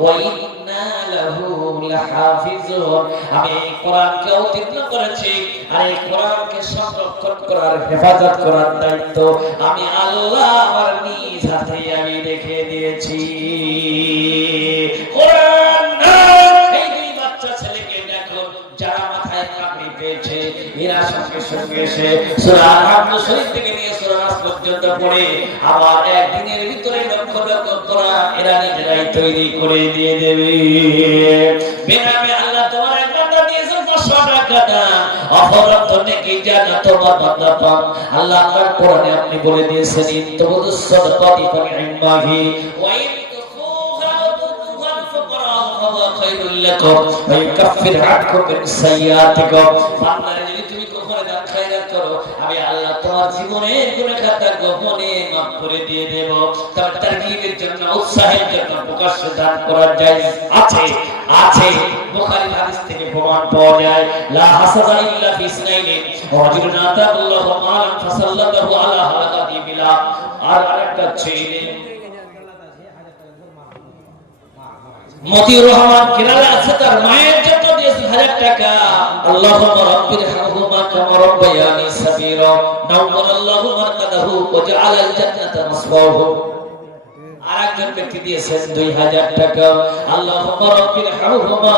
ওয়া ইন্না লাহু লাহাফিজুন। আমি এই কোরআনকে অবতীর্ণ করেছি, আর এই কোরআনকে সংরক্ষণ করার, হেফাজত করার দায়িত্ব আমি আল্লাহ আমার নিজ হাতে আমি রেখে দিয়েছি। কোরআন এই দুই বাচ্চা ছেলেকে দেখো, যারা মাথায় পাগড়ি পেয়েছে, এরা সঙ্গে সঙ্গে এসে সূরা আল শরীফ থেকে নিয়ে সূরা নাস পর্যন্ত পড়ে আবার একদিনের ভিতরে লক্ষ লক্ষ কোরআন এরা নিজেরাই তৈরি করে দিয়ে দেবে। বেনামে আল্লাহ তোমার এক বান্দা দিয়েছেন 500 টাকা দাম, অফরত নেকি জান্নাত তোমার বান্দা পান। আল্লাহ আপনার কোরআনে আপনি বলে দিয়েছেন ইনতুবুস সাদাকাতি ফানি'মাহি ওয়া ইন তুখফুহা ওয়া তু'তুহা ফুকরা ফাহুয়া খায়রুল লাকুম ওয়া ইউকাফির আনকুম মিন সাইয়্যাতিকুম। বান্দারে যদি তুমি গোপনে দান খায়রাত করো, আমি আল্লাহ তোমার জীবনের গুনাহ খাতা গোপনে মাফ করে দিয়ে দেব। তবে তারগীবের জন্য, উৎসাহের জন্য প্রকাশ্যে দান করা জায়েজ আছে, আছে। বুখারী হাদিস থেকে প্রমাণ পাওয়া যায়, লা হাসাদা ইল্লা ফি ইসনাইনি ওয়া রাজুলুন আতাল্লাহু মালান ফাসাল্লাতাহু আলা হালাকাতি বিলা। আর আরেকটা ছেলে মতিউর রহমান কেরালা আছে, তার মায়ের জন্য দিয়েছে 1000 টাকা। আল্লাহুম্মা রাব্বির হামহুমা কামা রাব্বায়ানি সাগীরা নাওয়ার আল্লাহু মারকাদাহু ওয়া জাআলাল জান্নাতা মাসওয়াহু। আরেকজন ব্যক্তি দিয়েছেন 2000 টাকা। আল্লাহুম্মা রাব্বির হামহুমা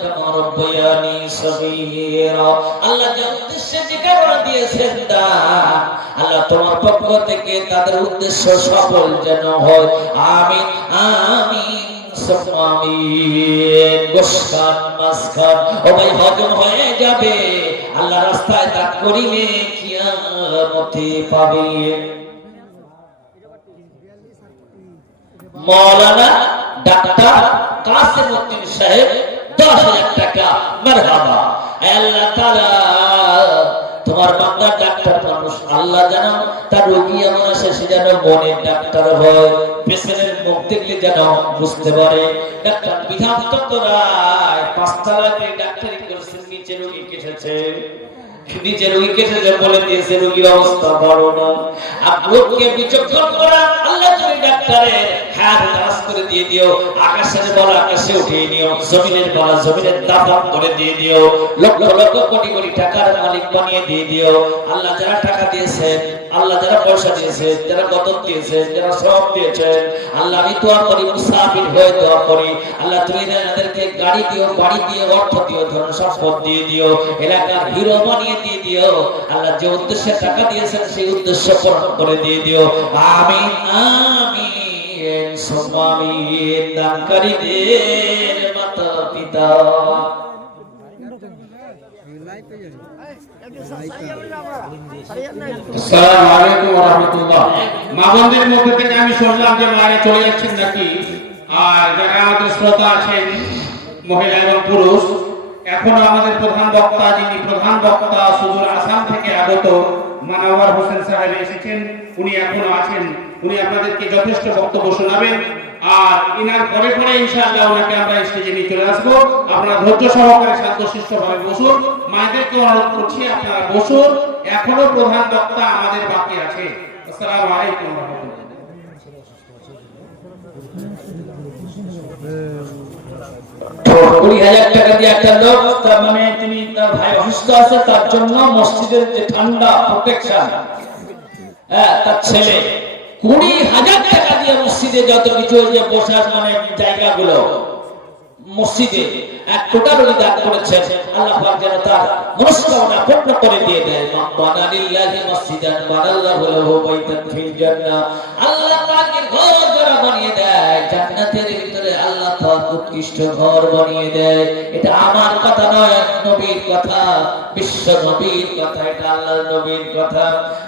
কামা রাব্বায়ানি সাগীরা। আল্লাহ যে উদ্দেশ্যে যে কারণে দিয়েছেন দান, আল্লাহ তোমার পক্ষ থেকে তাদের উদ্দেশ্য সফল যেন হয়। আমিন আমিন আমিন। গোশখান মাসখান ও ভাই হজম হয়ে যাবে, আল্লাহ রাস্তায় দান করিলে কিয়ামতে পাবে। মাওলানা ডাক্তার কাসিম উদ্দিন সাহেব 10000 টাকা। মারহাবা। আল্লাহ তাআলা তোমার বান্দা ডাক্তার মানুষ, আল্লাহ জানো তার রোগী এমন আসে সে যেন মনের ডাক্তার হয়, পেশেন্টের মুখ দেখলে যেন বুঝতে পারে। ডাক্তার বিধান তত্ত্বরায় 5 তলাতে ডাক্তারি করেছেন, নিচে রোগী কেটেছে, নিচে রোগী কেটেছে বলে দিয়েছে রোগীর অবস্থা বড় না। আপলোককে বিচক্ষণ করা আল্লাহ তুমি ডাক্তারের হাত দাস করে দিয়ে দিও, আকাশের বলা আকাশে উঠিয়ে নিও, জমিনের বলা জমিনের দাফন করে দিয়ে দিও, লক্ষ লক্ষ কোটি কোটি টাকার মালিক বানিয়ে দিয়ে দিও। আল্লাহ যারা টাকা দিয়েছেন, আল্লাহ যারা পয়সা দিয়েছেন, যারা গদর দিয়েছেন, যারা সব দিয়েছেন, আল্লাহ আমি দোয়া করি, মুসাফির হয়ে দোয়া করি, আল্লাহ তুমি এনাদেরকে গাড়ি দিও, বাড়ি দিও, অর্থ দিও, ধন সম্পদ দিয়ে দিও, এলাকার হিরো বানিয়ে দিয়ে দিও। আল্লাহ যে উদ্দেশ্যে টাকা দিয়েছেন সেই উদ্দেশ্য পূরণ করে দিয়ে দিও। আমিন আমিন সুম্মা আমিন। দানকারীদের মাতা পিতা আসসালামু আলাইকুম ওয়া রাহমাতুল্লাহ। মা বোনদের মধ্যে থেকে আমি শুনলাম যে মায়েরা চলে যাচ্ছেন নাকি, আর যারা আমাদের শ্রোতা আছেন মহিলা এবং পুরুষ, এখনো আমাদের প্রধান বক্তা, যিনি প্রধান বক্তা সুদূর আসাম থেকে আগত মানওয়ার হোসেন সাহেব এসেছেন, উনি এখনো আছেন। উনি আপনাদেরকে যথেষ্ট বক্তব্য শোনাবেন, আর ইনার পরে পরে ইনশাআল্লাহ ওনাকে আমরা স্টেজে নিয়ে চলে আসবো। আপনারা ধৈর্য সহকারে শান্তশিষ্টভাবে বসুন। মায়েদেরকে অনুরোধ করছি আপনারা বসুন, এখনো প্রধান বক্তা আমাদের বাকি আছে। আসসালামু আলাইকুম ওয়া রাহমাতুল্লাহ। 20,000 টাকা দিয়ে একটা লোক, তার মানে তিনি তার ভাই অসুস্থ আছে, তার জন্য মসজিদের যে ঠান্ডা প্রোটেকশন, তার ছেলে 20,000 টাকা দিয়ে মসজিদে যত কিছু যে বসার মানে জায়গাগুলো মসজিদে এক টোটাল উনি দান করেছেন। আল্লাহ পাক যেন তার মনস্কামনা পূর্ণ করে দিয়ে দেয়। মানা লিল্লাহি মসজিদান বানাল্লাহু লাহু বাইতান ফিল জান্নাহ। আল্লাহ পাকের ঘর যারা বানিয়ে দেয় জান্নাতের ভিতরে, আল্লাহ পাক উৎকৃষ্ট ঘর বানিয়ে দেয়। এটা আমার কথা নয়, নবীর কথা, বিশ্ব নবীর কথা, এটা আল্লাহর নবীর কথা।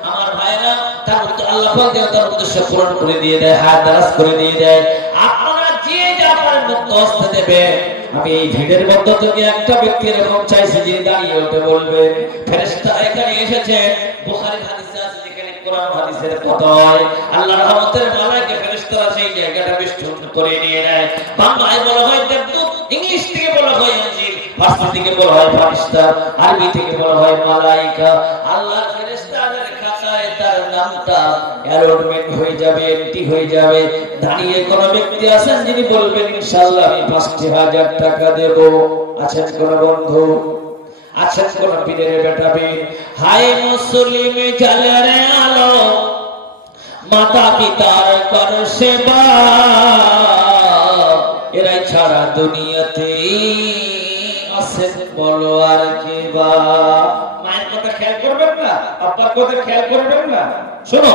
আমার ভাইরা, তার আল্লাহ পাক যেন তার উদ্দেশ্য পূরণ করে দিয়ে দেয়, হাত দারাজ করে দিয়ে দেয়। আপনারা যে যা পারেন মুক্ত হস্তে দেবেন। আমি এই ভিড়ের মধ্য থেকে একটা ব্যক্তি এরকম চাইছি যে দাঁড়িয়ে উঠে বলবে, ফেরেশতা এখানে এসেছে, বুখারীর হাদিসে আছে যেখানে কোরআন হাদিসের কথা হয়, আল্লাহর রহমতের মালায়েকা ফেরেশতারা সেই জায়গাটা বেষ্টন করে নিয়ে নেয়। বাংলায় বলা হয় দেবদূত, ইংলিশ থেকে বলা হয় ইনজিল, ফার্সি থেকে বলা হয় ফারিস্তা, আরবি থেকে বলা হয় মালায়েকা। আল্লাহর ফেরেশতাদের খাতায় তার নামটা অ্যালটমেন্ট হয়ে যাবে, এমটি হয়ে যাবে। দাঁড়িয়ে কোন ব্যক্তি আছেন যিনি বলবেন ইনশাআল্লাহ আমি ৫০০০ টাকা দেব? আছেন কোন বন্ধু? আছেন কোন পীরের বেটা পীর? হায় মুসলিম জালারে আলো, মাতা পিতার কর সেবা, এরাই ছাড়া দুনিয়াতে আছেন বলো আর কে বা? মায়ের কথা খেয়াল করবেন না, আব্বার কথা খেয়াল করবেন না? শোনো,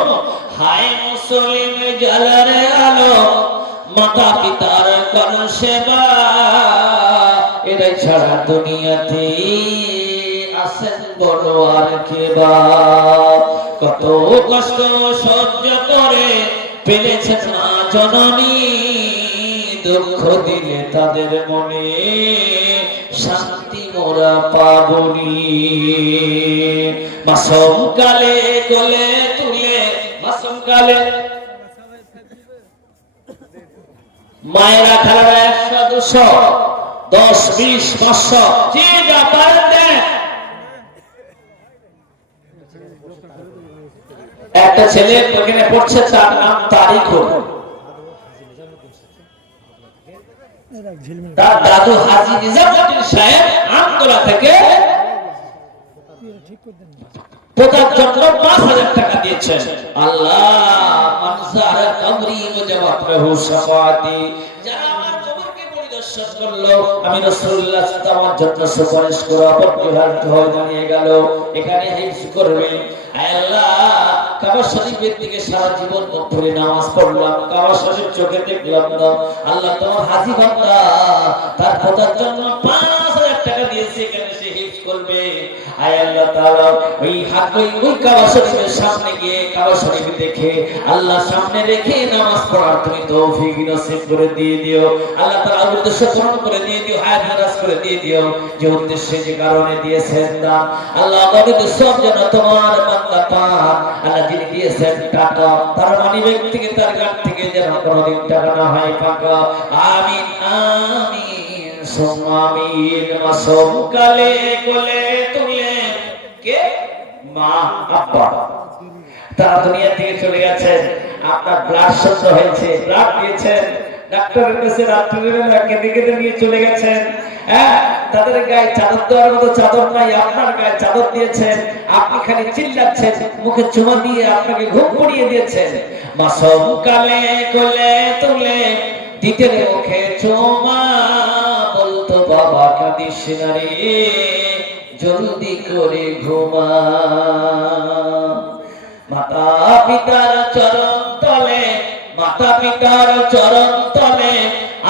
হায় মুসলিম জালারে আলো, মাতা পিতার কর সেবা, এরাই ছাড়া দুনিয়াতে আছেন বলো আর কে বা? কত কষ্ট সহ্য করে পেলেছেন মা জননী, দুঃখ দিলে তাদের মনে শান্তি মোরা পাবনি। মাসুম কালে কোলে তুলে, মাসুম কালে মায়েরা খালারা ১০০, ২০০, ১০, ২০, ৫০০ যে যা পারেন দেন। একটা ছেলে ওখানে পড়ছে, তার নাম তারিক। তার দাদু হাজী নিজামউদ্দিন সাহেব আমতলা থেকে পোতার জন্য ৫০০০ টাকা দিয়েছেন। আল্লাহ মানসার কবরি মুজাবাত রহু শাফাতি, যারা আমার কবরকে পরিদর্শন করলো, আমি রাসূলুল্লাহ আমার জন্য সুপারিশ করা পরিহার হয়ে দাঁড়িয়ে গেল, এখানে হিফজ করবে। আল্লাহ কাবা শরীফের দিকে সারা জীবন মুখ ধরে নামাজ পড়লাম, কাবা শরীফ চোখে দেখলাম না। আল্লাহ তোমার হাজী বান্দা তার খোদার জন্য ৫০০০ টাকা দিয়েছে, এখানে সে হিফজ করবে। আয় আল্লাহ তাআলা ওই হাত ওই কাবা শরীফের সামনে গিয়ে কাবা শরীফ দেখে আল্লাহ সামনে রেখে নামাজ পড়ার তুমি তৌফিক নসিব করে দিয়ে দিও। আল্লাহ তাআলা উদ্দেশ্য পূরণ করে দিয়ে দিও, হায়াত নারাজ করে দিয়ে দিও, যে উদ্দেশ্যে যে কারণে দিয়েছেন দান। আল্লাহ আমাদের সব যেন তোমার বান্দা পান। আল্লাহ যিনি দিয়েছেন টাকা, তার মানিব্যাগ থেকে তার গাঁট থেকে যেন কোনোদিন টাকা না হয় ফাঁকা। আমিন আমিন সুম্মা আমিন। মাসুম কালে কোলে তুলে কে? মা আব্বা, তারা দুনিয়া থেকে চলে গেছেন। আপনার ব্লাড সহ্য হয়েছে, ব্লাড দিয়েছেন, ডাক্তারের কাছে রাত্রির বেলা কেঁদে কেঁদে নিয়ে চলে গেছেন। হ্যাঁ, তাদের গায়ে চাদর দেওয়ার মতো চাদর নাই, আপনার গায়ে চাদর দিয়েছেন। আপনি খালি চিল্লাচ্ছেন, মুখে চুমা দিয়ে আপনাকে ঘুম পড়িয়ে দিয়েছেন। মাসুম কালে কোলে তুলে দিতেন মুখে চুমা, বলতো বাবা কাঁদিস না রে, জলদি করে ঘুমা। মাতা পিতার চরণ তলে, মাতা পিতার চরণ তলে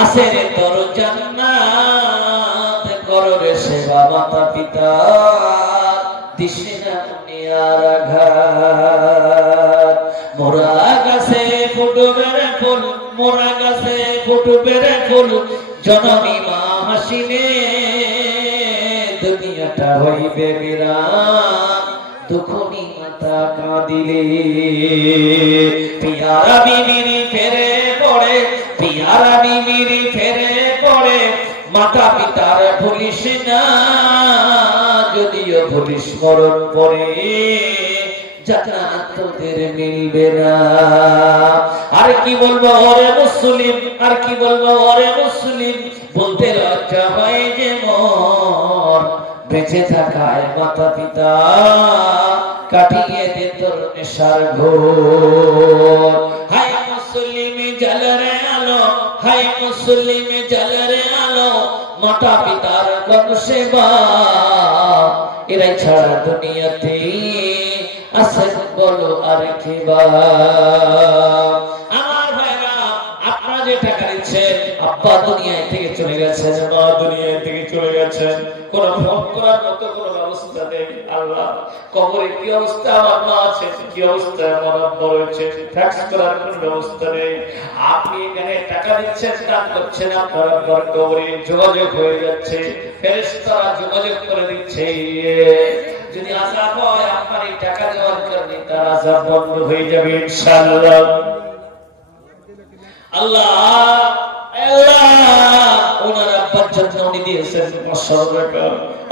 আসে রে তোর জান্নাত, করো রে সেবা মাতা পিতা, দিশে না মনে আর আঘাত। মোরা গাছে ফুটবে রে ফুল, মোরা গাছে ফুটবে রে ফুল, জননী মা হাসিলে দুনিয়াটা হইবে বিরাম, দুখনি মাতা কাঁদিলে। পিয়ারা বিবিরি ফেরে পড়ে, পিয়ারা বিবিরি ফেরে পড়ে, মাতা পিতার ভুলিস না, যদিও ভুলিস মরণ পরে জান্নাত তোদের মিলবে না। আর কি বলবো ওরে মুসলিম, আর কি বলবো ওরে মুসলিম, বলতে লজ্জা হয় যে মর, বেঁচে থাকায় মাতা পিতা কাটিয়ে দে তোর নেশার ঘোর। হায় মুসলিম জালারে আলো, হায় মুসলিম জালারে আলো, মাতা পিতার কর সেবা, এরাই ছাড়া দুনিয়াতে আছেন বলো আর কে বা? আমার ভাইরা, আপনারা যে টাকা দিচ্ছেন, আব্বা দুনিয়া থেকে চলে গেছেন, মা দুনিয়া থেকে চলে গেছেন, কোন ফোন করার মতো কোনো ব্যবস্থা নেই। আল্লাহ কবরে কি অবস্থা আমার মা আছে, কি অবস্থা আমার আব্বা রয়েছে, ফ্যাক্স করার কোনো ব্যবস্থা নেই। আপনি এখানে টাকা দিচ্ছেন, দান করছেন, আপনার আব্বার কবরে যোগাযোগ হয়ে যাচ্ছে, ফেরেশতারা যোগাযোগ করে দিচ্ছে। যদি আযাব হয় আপনার এই টাকা দেওয়ার কারণে, ফেরেশতার আযাব বন্ধ হয়ে যাবে ইনশাআল্লাহ। আল্লাহ ওনার আব্বার জন্য উনি দিয়েছেন 500 টাকা।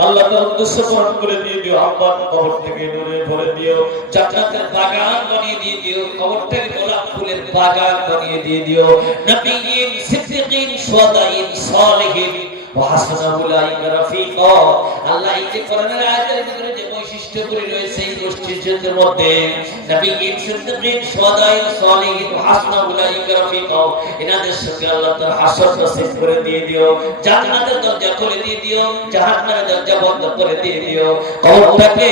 আল্লাহ তার উদ্দেশ্য পূরণ করে দিয়ে দিও। আব্বার কবর থেকে নূরে ভরে দিও, জান্নাতের বাগান বানিয়ে দিয়ে দিও, কবরটাকে গোলাপ ফুলের বাগান বানিয়ে দিয়ে দিও। নবিয়্যিন, সিদ্দিকিন, শুহাদাইন, সালিহিন ওয়া হাসানা উলাইকা রাফিকা। আল্লাহ এই যে কোরআনের আয়াতের ভিতরে যে বৈশিষ্ট্যগুলি রয়েছে এই বৈশিষ্ট্যের মধ্যে নবিয়্যিন, সিদ্দিকিন, শুহাদাইন, সালিহিন ওয়া হাসানা উলাইকা রাফিকা, এনাদের সাথে আল্লাহ তার হাসর নসিব করে দিয়ে দিও। জান্নাতের দরজা খুলে দিয়ে দিও, জাহান্নামের দরজা বন্ধ করে দিয়ে দিও। কবরটাকে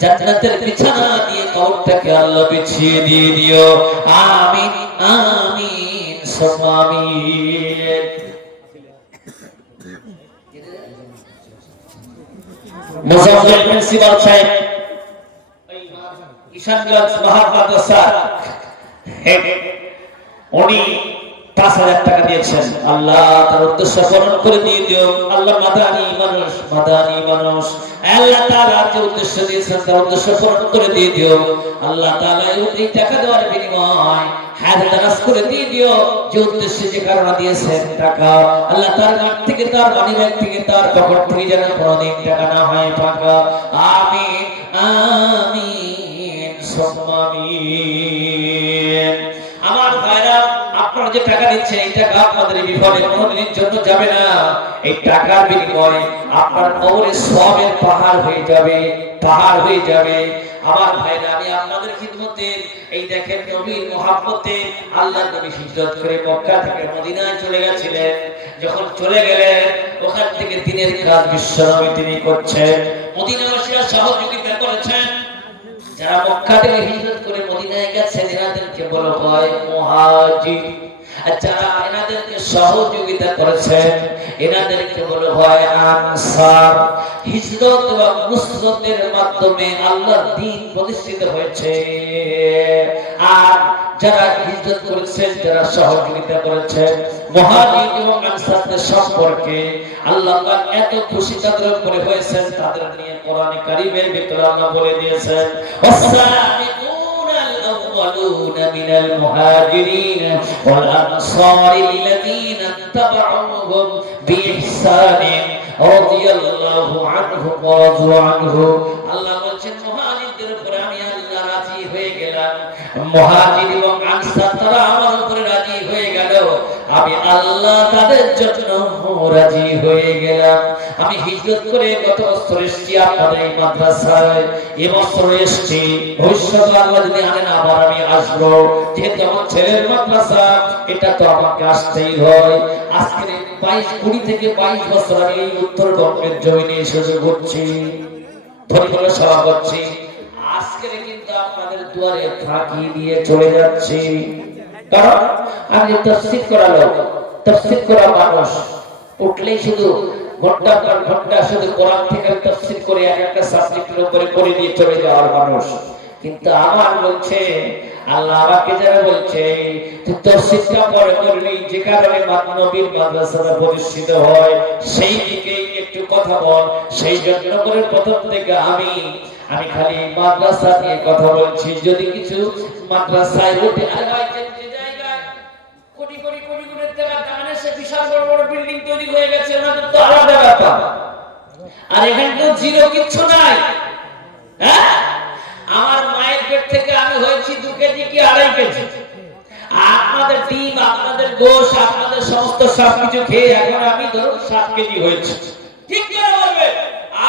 জান্নাতের বিছানা দিয়ে কবরটাকে আল্লাহ বিছিয়ে দিয়ে দিও। আমিন আমিন সুম্মা আমিন। মুজাফফর প্রিন্সিপাল সাহেব কিশানগঞ্জ মাদ্রাসা উনি 5000 টাকা দিয়েছেন। আল্লাহ তার উদ্দেশ্য পূরণ করে দিয়ে দিও। আল্লাহ মাদানী মানুষ আল্লাহ তাআলা যে উদ্দেশ্য দিয়েছেন তার উদ্দেশ্য পূরণ করে দিয়ে দিও। আল্লাহ তাআলা এই টাকা দেওয়ার বিনিময় হায়াত দারাজ করে দিয়ে দিও। যে উদ্দেশ্যে যে কারণে দিয়েছেন টাকা, আল্লাহ তার ঘর থেকে, তার মানিব্যাগ থেকে, তার পকেট থেকে যেন কোনোদিন টাকা না হয় ফাঁকা। আমিন আমিন সুম্মা আমিন। আমার ভাইরা, আপনারা যে টাকা দিচ্ছেন এই টাকা আপনাদের বিপদে কোনোদিনের জন্য যাবে না। এই টাকার বিনিময়ে আপনার কবরে সওয়াবের পাহাড় হয়ে যাবে। আমার ভাইরা, আমি আপনাদের খিদমতে এই দেখেন নবীর মহব্বতে আল্লাহর নবী হিজরত করে মক্কা থেকে মদিনায় চলে গেছিলেন। যখন চলে গেলেন ওখান থেকে দিনের কাজ বিশ্বনবী তিনি করছেন, মদিনাবাসীরা সহযোগিতা করেছেন। যারা মক্কা থেকে হিজরত করে মদিনায় গেছেন এনাদেরকে বলা হয় মুহাজির, আর যারা এনাদেরকে সহযোগিতা করেছেন এনাদেরকে বলা হয় আনসার। হিজরত এবং নুসরতের মাধ্যমে আল্লাহর দ্বীন প্রতিষ্ঠিত হয়েছে। আর যারা হিজরত করেছেন, যারা সহযোগিতা করেছেন, মুহাজির এবং আনসারদের সম্পর্কে আল্লাহ পাক এত খুশি তাদের উপরে হয়েছেন, তাদের নিয়ে কোরআনে কারীমের ভিতরে আল্লাহ বলে দিয়েছেন ওয়াসাবিকুনাল আউওয়ালুনা মিনাল মুহাজিরিন ওয়াল আনসারি আল্লাযীনা তাবাউহুম বিইহসানিন রাদিয়াল্লাহু আনহুম ওয়া রাদু আনহু। আল্লাহ বলেন মুহাজিরদের উপরে আমি আল্লাহ রাজি হয়ে গেলাম, মুহাজির এবং আনসার তারা আমার উপরে রাজি হয়ে গেল, আমি আল্লাহ তাদের জন্য রাজি হয়ে গেলাম। আমি হিজরত করে গত বছর এসেছি আপনাদের এই মাদ্রাসায়, এবছর এসেছি, ভবিষ্যতে আল্লাহ যদি আনেন আবার আমি আসবো। যেহেতু আমার ছেলের মাদ্রাসা, এটা তো আমাকে আসতেই হয়। আজকে 20 থেকে 22 বছর আমি এই উত্তরবঙ্গের জমিনে এসে ঘুরছি, ধরিবলে সভা করছি। আজকে কিন্তু আপনাদের দুয়ারে ফাঁকি দিয়ে চলে যাচ্ছি, কারণ আমি তাফসীর করা লোক, তাফসীর করা মানুষ। উঠলেই শুধু ঘন্টা পর ঘন্টা শুধু কোরআন থেকে তাফসীর করে একটা সাবজেক্টের উপরে করে দিয়ে চলে যাওয়ার মানুষ। কিন্তু আমার বলছে আল্লাহ আমাকে যারা বলছে তুই তাফসীরটা পড়ে করবি, যে কারণে নবীর মাদ্রাসাটা প্রতিষ্ঠিত হয়, সেই দিকে একটু কথা বল। সেই জন্য করে প্রথম থেকে আমি খালি মাদ্রাসা নিয়ে কথা বলছি। যদি কিছু মাদ্রাসায় উঠে আরে ভাই যে জায়গায় কোটি কোটি টাকা দামে সে বিশাল বড় বড় বিল্ডিং তৈরি হয়ে গেছে, ওনাদের তো আলাদা ব্যাপার। আর এখানে তো জিরো কিচ্ছু নাই। হ্যাঁ, আমার মায়ের পেট থেকে আমি হয়েছি 2 কেজি কি 2.5 কেজি। আপনাদের ডিম, আপনাদের গোশ, আপনাদের সমস্ত সবকিছু খেয়ে এখন আমি ধরুন 7 কেজি হয়েছে। ঠিক করে বলবে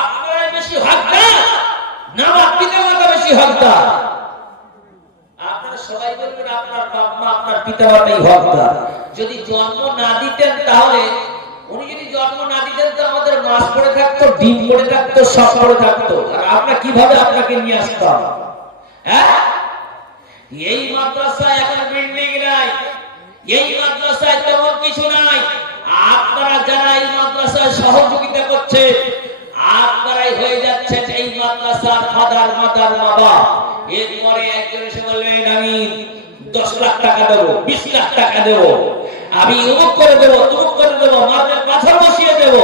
আপনারা বেশি হকদার না আমার পিতামাতা বেশি হকদার? আপনারা সবাই বলবেন আপনার বাপ মা, আপনার পিতামাতাই হকদার। যদি জন্ম না দিতেন তাহলে, উনি যদি জন্ম না দিতেন তো আমাদের মাছ পড়ে থাকতো, ডিম পড়ে থাকতো, সব পড়ে থাকতো। আর আমরা কিভাবে আপনাকে নিয়ে আসতাম? হ্যাঁ, এই মাদ্রাসায় এখন বিল্ডিং নাই, এই মাদ্রাসায় তেমন কিছু নাই। আপনারা যারা এই মাদ্রাসায় সহযোগিতা করছে, আপনারাই হয়ে যাচ্ছেন এই মাদ্রাসার ফাদার মাদার বাবা। এরপরে একজন এসে বলবেন আমি 10 লাখ টাকা দেবো, 20 লাখ টাকা দেবো, আমি অমুক করে দেবো, তমুক করে দেবো, মার্বেল পাথর বসিয়ে দেবো।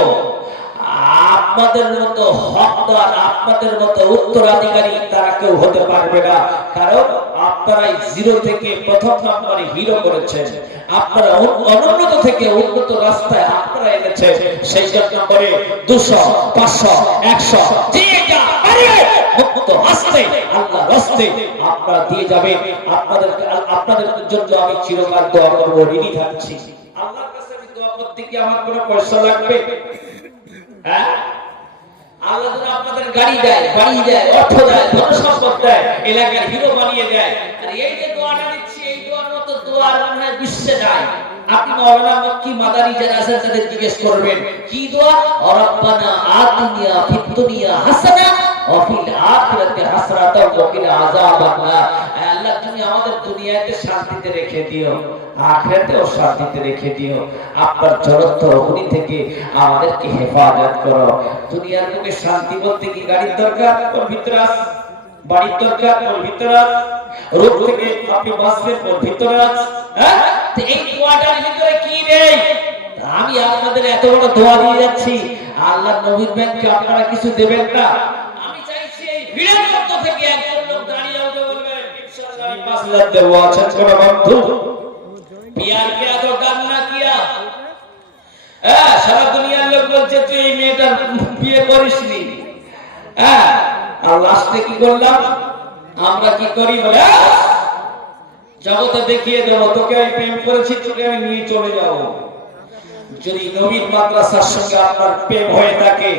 আপনাদের মতো হকদার, আপনাদের মতো উত্তরাধিকারী তারা কেউ হতে পারবে না, কারণ আপনারাই জিরো থেকে প্রথম নম্বরে হিরো করেছেন। আপনারা অনুন্নত থেকে উন্নত রাস্তায় আপনারা এনেছেন। সেই জন্য করে 200, 500, 100 দিয়ে যা পারিয়ে মুক্ত হস্তে আল্লাহর হস্তে আপনারা দিয়ে যাবেন। আপনাদের জন্য আমি চিরকাল দোয়া করব, ঋণী থাকছি। আল্লাহর কাছে আমি দোয়া করতে কি আমার কোনো পয়সা লাগবে? হ্যাঁ, আল্লাহ যেন আপনাদের গাড়ি দেয়, বাড়ি দেয়, অর্থ দেয়, ধন সম্পদ দেয়, এলাকার হিরো বানিয়ে দেয়। আর এই যে দোয়াটা দিচ্ছি, এই দোয়ার মতো দোয়া আর মনে হয় বিশ্বে নাই। আপনি মাওলানা মক্কি মাদানী যারা আছেন তাদের জিজ্ঞেস করবেন কি দোয়া, রব্বানা আতিনা ফিদ দুনিয়া হাসানা ওয়া ফিল আখিরাতি হাসানাতাও ওয়া কিনা আযাবান নার। আল্লাহ তুমি আমাদের দুনিয়াতে শান্তিতে রেখে দিও, আখিরাতেও শান্তিতে রেখে দিও। আপনার জড়ত্ব অগ্নি থেকে আমাদেরকে হেফাজত করো। দুনিয়ার বুকে শান্তি বলতে কি গাড়ির দরকার? ওর ভিতরে আছে। বাড়ির দরকার? ওর ভিতরে আছে। রোগ থেকে আপনি বাঁচবেন? ওর ভিতরে আছে। হ্যাঁ, তো এই দোয়াটার ভিতরে কি নেই? আমি আপনাদের এত বড় দোয়া দিয়ে যাচ্ছি, আল্লাহর নবীর ব্যাংকে আপনারা কিছু দেবেন না। আমি চাইছি এই ভিড়ের মধ্য থেকে একজন লোক দাঁড়িয়ে উঠে বলবেন ইনশাআল্লাহ আমি 5000 দেব। আছেন কোন বন্ধু? প্যার কিয়া তো কান্না কিয়া। হ্যাঁ, সারা দুনিয়ার লোক বলছে তুই এই মেয়েটার বিয়ে করিসনি। হ্যাঁ, আর লাস্টে কি করলাম আমরা? কি করি বলে জগতে দেখিয়ে দেব, তোকে আমি প্রেম করেছি, তোকে আমি নিয়ে চলে যাব। যদি নবীর মাদ্রাসার সঙ্গে আপনার প্রেম হয়ে থাকে,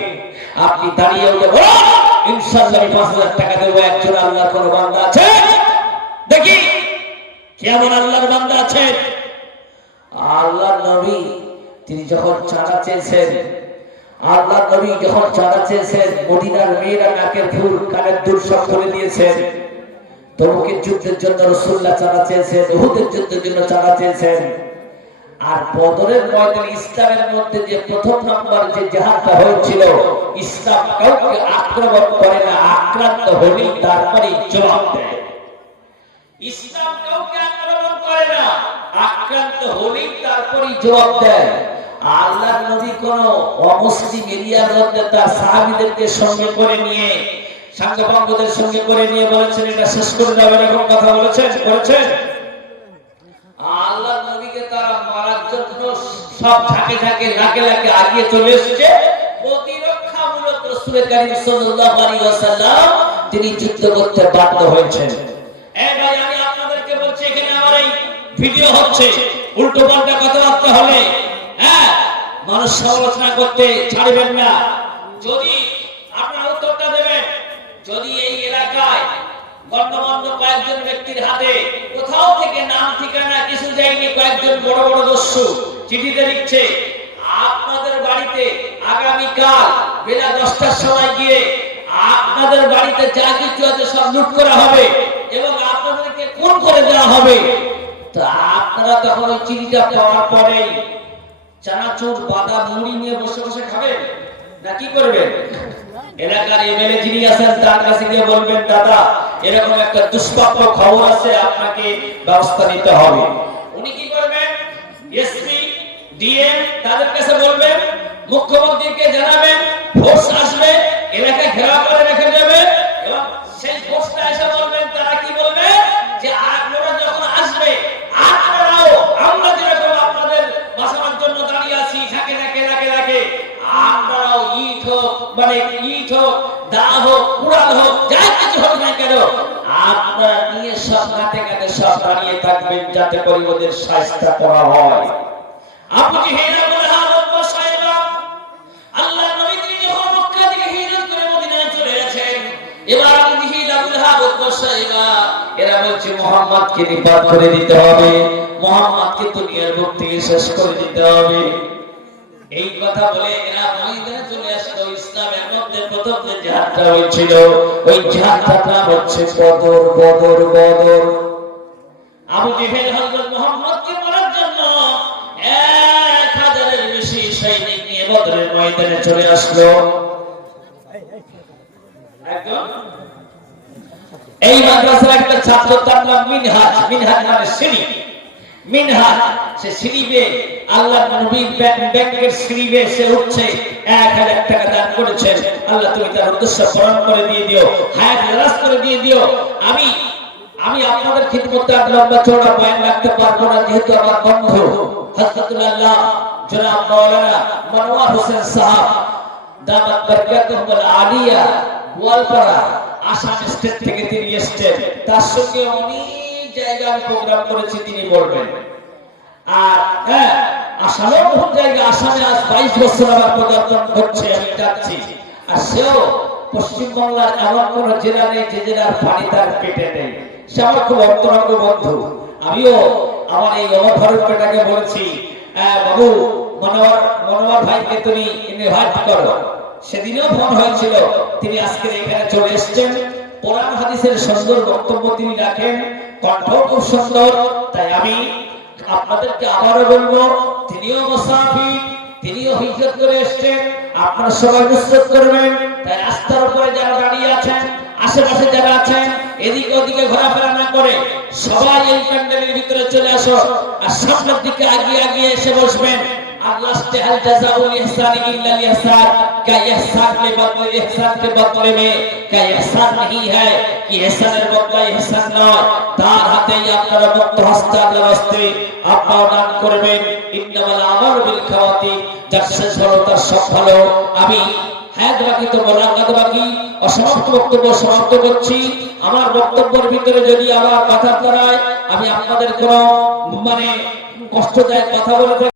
আপনি দাঁড়িয়ে উঠে বলুন ইনশাআল্লাহ আমি 5000 টাকা দেব। একজন আল্লাহর কোন বান্দা আছে? দেখি কেমন আল্লাহর বান্দা আছে। আল্লাহর নবী তিনি যখন চাঁদা চেয়েছেন, আল্লাহর নবী যখন চাঁদা চেয়েছেন, মদিনার মেয়েরা নাকের ফুল কানের দুল সব করে দিয়েছেন। তবুকের যুদ্ধের জন্য রাসূলুল্লাহ চাঁদা চেয়েছেন, উহুদের যুদ্ধের জন্য চাঁদা চেয়েছেন। আর বদরের ময়দানে ইসলামের মধ্যে যে প্রথম নম্বর যে জিহাদটা হয়েছিল, ইসলাম কাউকে আক্রমণ করে না, আক্রান্ত হলেই তারপরে জবাব দেয়। ইসলাম কাউকে আক্রমণ করে না, আক্রান্ত হলেই তারপরে জবাব দেয়। আল্লাহর নবী কোন অমুসলিম এরিয়ার মধ্যে তার সাহাবীদেরকে সঙ্গে করে নিয়ে, সাঙ্গপাঙ্গদের সঙ্গে করে নিয়ে বলেছেন এটা শেষ করে দেবেন, এরকম কথা বলেছেন, করেছেন? আল্লাহর নবীকে তারা মারার জন্য সব ঝাঁকে ঝাঁকে লাখে লাখে আগিয়ে চলে এসেছে। প্রতিরক্ষামূলক রাসূল কারীম সাল্লাল্লাহু আলাইহি ওয়াসাল্লাম তিনি যুদ্ধ করতে বাধ্য হয়েছেন। এই ভাই, আমি আপনাদেরকে বলছি এখানে আমার এই ভিডিও হচ্ছে, উল্টো পাল্টা কথাবার্তা হলে হ্যাঁ মানুষ সমালোচনা করতে ছাড়বেন না। যদি আপনারা উত্তরটা দেবেন, যদি এই এলাকায় গণ্যমান্য কয়েকজন ব্যক্তির হাতে কোথাও থেকে নাম ঠিকানা কিছু যায়নি, কয়েকজন বড় বড় দস্যু চিঠিতে লিখছে আপনাদের বাড়িতে আগামীকাল বেলা 10টার সময় গিয়ে আপনাদের বাড়িতে যা কিছু আছে সব লুট করা হবে এবং আপনাদেরকে খুন করে দেওয়া হবে, তো আপনারা তখন ওই চিঠিটা পাওয়ার পরেই চানাচুর বাদাম মুড়ি নিয়ে বসে বসে খাবেন না কি করবেন? এলাকার এমএলএ যিনি আছেন তার কাছে গিয়ে বলবেন দাদা এরকম একটা দুষ্প্রাপ্য খবর আছে, আপনাকে ব্যবস্থা নিতে হবে। উনি কি করবেন? এসপি ডিএম তাদের কাছে বলবেন, মুখ্যমন্ত্রীকে জানাবেন, ফোর্স আসবে, এলাকা ঘেরাও করে রেখে দেবে এবং সেই ফোর্সটা এসে বলবেন, তারা কি বলবে যে আপনারা যখন আসবে আপনারাও আমরা যেরকম আপনাদের বাঁচানোর জন্য দাঁড়িয়ে আছি ঝাঁকে ঝাঁকে লাখে লাখে, আপনারাও ইট হোক মানে ইট হোক দা হোক কুড়াল হোক যা কিছু হোক না কেন আপনারা নিয়ে সব কাঁধে কাঁধে সব দাঁড়িয়ে থাকবেন যাতে করে ওদের শায়েস্তা করা হয়। আবু জেহেল আবুল আহাব সাহেবা আল্লাহর নবী তিনি যখন মক্কা থেকে হিজরত করে মদিনায় চলে গেছেন, এবার আবু জেহেল আবুল আহাব সাহেবা এরা বলছে মুহাম্মদকে নিপাত করে দিতে হবে, মুহাম্মদকে দুনিয়ার বুক থেকে শেষ করে দিতে হবে। এই কথা বলে এরা ময়দানে চলে আসলো। ইসলামের মধ্যে প্রথম যে জিহাদটা হয়েছিল ওই জিহাদটার নাম হচ্ছে বদর। বদর বদর আবু জেহেল হযরত মুহাম্মদকে মারার জন্য 1000-এর বেশি সৈনিক নিয়ে বদরের ময়দানে চলে আসলো। একদম এই মাদ্রাসার একটা ছাত্র তার নাম মিনহাজ। মিনহাজ মানে সিঁড়ি। মিনহা সে সিঁড়িবে আল্লাহ নবীর ব্যাংকের সিঁড়িবে সে উঠছে 1000 টাকা দান করেছেন আল্লাহ তুমি তার উদ্দেশ্য পূরণ করে দিয়ে দিও হায়াত দারাজ করে দিয়ে দিও আমি আপনাদের খিদমতে আর লম্বা চওড়া বয়ান রাখতে পারবো না যেহেতু আমার বন্ধু হযরতুল্লাহ জনাব মাওলানা মনোয়ার হোসেন সাহেব দামাত বরকাতুহুল আলিয়া গোয়ালপাড়া আসাম স্টেট থেকে তিনি এসেছেন তার সঙ্গে অনেক জায়গায় প্রোগ্রাম করেছি তিনি বলবেন আর হ্যাঁ আসামের বহু জায়গা আসামে আজ 22 বছর আমার পদার্পণ হচ্ছে আমি যাচ্ছি আর সেও পশ্চিমবাংলার এমন কোন জেলা নেই যে জেলার পানি তার পেটে নেই সে আমার খুব অন্তরঙ্গ বন্ধু আমিও আমার এই অমর ফারুক বেটাকে বলছি বাবু মনোয়ার ভাইকে তুমি ইনভাইট করো সেদিনও ফোন হয়েছিল তিনি আজকে এখানে চলে এসেছেন কোরআন হাদিসের সুন্দর বক্তব্য তিনি রাখেন কণ্ঠ খুব সুন্দর তাই আমি আপনাদেরকে আবারও বলবো তিনিও মুসাফির তিনিও হিজরত করে এসেছেন আপনারা সবাই নুসরত করবেন তাই রাস্তার উপরে যারা দাঁড়িয়ে আছেন আশেপাশে যারা আছেন এদিকে ওদিকে ঘোরাফেরা না করে সবাই এই প্যান্ডেলের ভিতরে চলে আসো আর সামনের দিকে আগিয়ে এসে বসবেন আল্লাহ হাল জাযাউল ইহসান ইল্লা আল ইহসান क्या इहसान के बदले इहसान के बदले में क्या इहसान नहीं है कि इहसाনের বদলে ইহসান নয় তার হাতেই আপনারা মুক্ত হস্তে আল্লাহর হস্তে আপনারা দান করবেন ইন্নামাল আমালু বিল খাওয়াতিম যার শেষ হলো তার সব ভালো আমি হায়াত বাকি তো মোলাকাত বাকি অসমাপ্ত বক্তব্য সমাপ্ত করছি আমার বক্তব্যের ভিতরে যদি আমার কথা দাঁড়ায় আমি আপনাদের কোনো কষ্টদায়ক কথা বলে